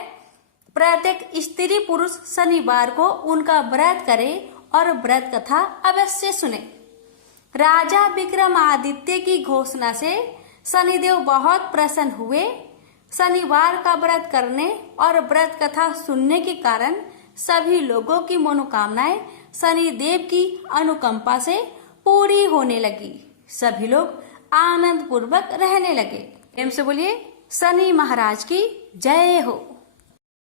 प्रत्येक स्त्री पुरुष शनिवार को उनका व्रत करे और व्रत कथा अवश्य सुने। राजा विक्रमादित्य की घोषणा से शनिदेव बहुत प्रसन्न हुए। शनिवार का व्रत करने और व्रत कथा सुनने के कारण सभी लोगों की मनोकामनाएं शनिदेव की अनुकंपा से पूरी होने लगी। सभी लोग आनंद पूर्वक रहने लगे। प्रेम से बोलिए शनि महाराज की जय हो।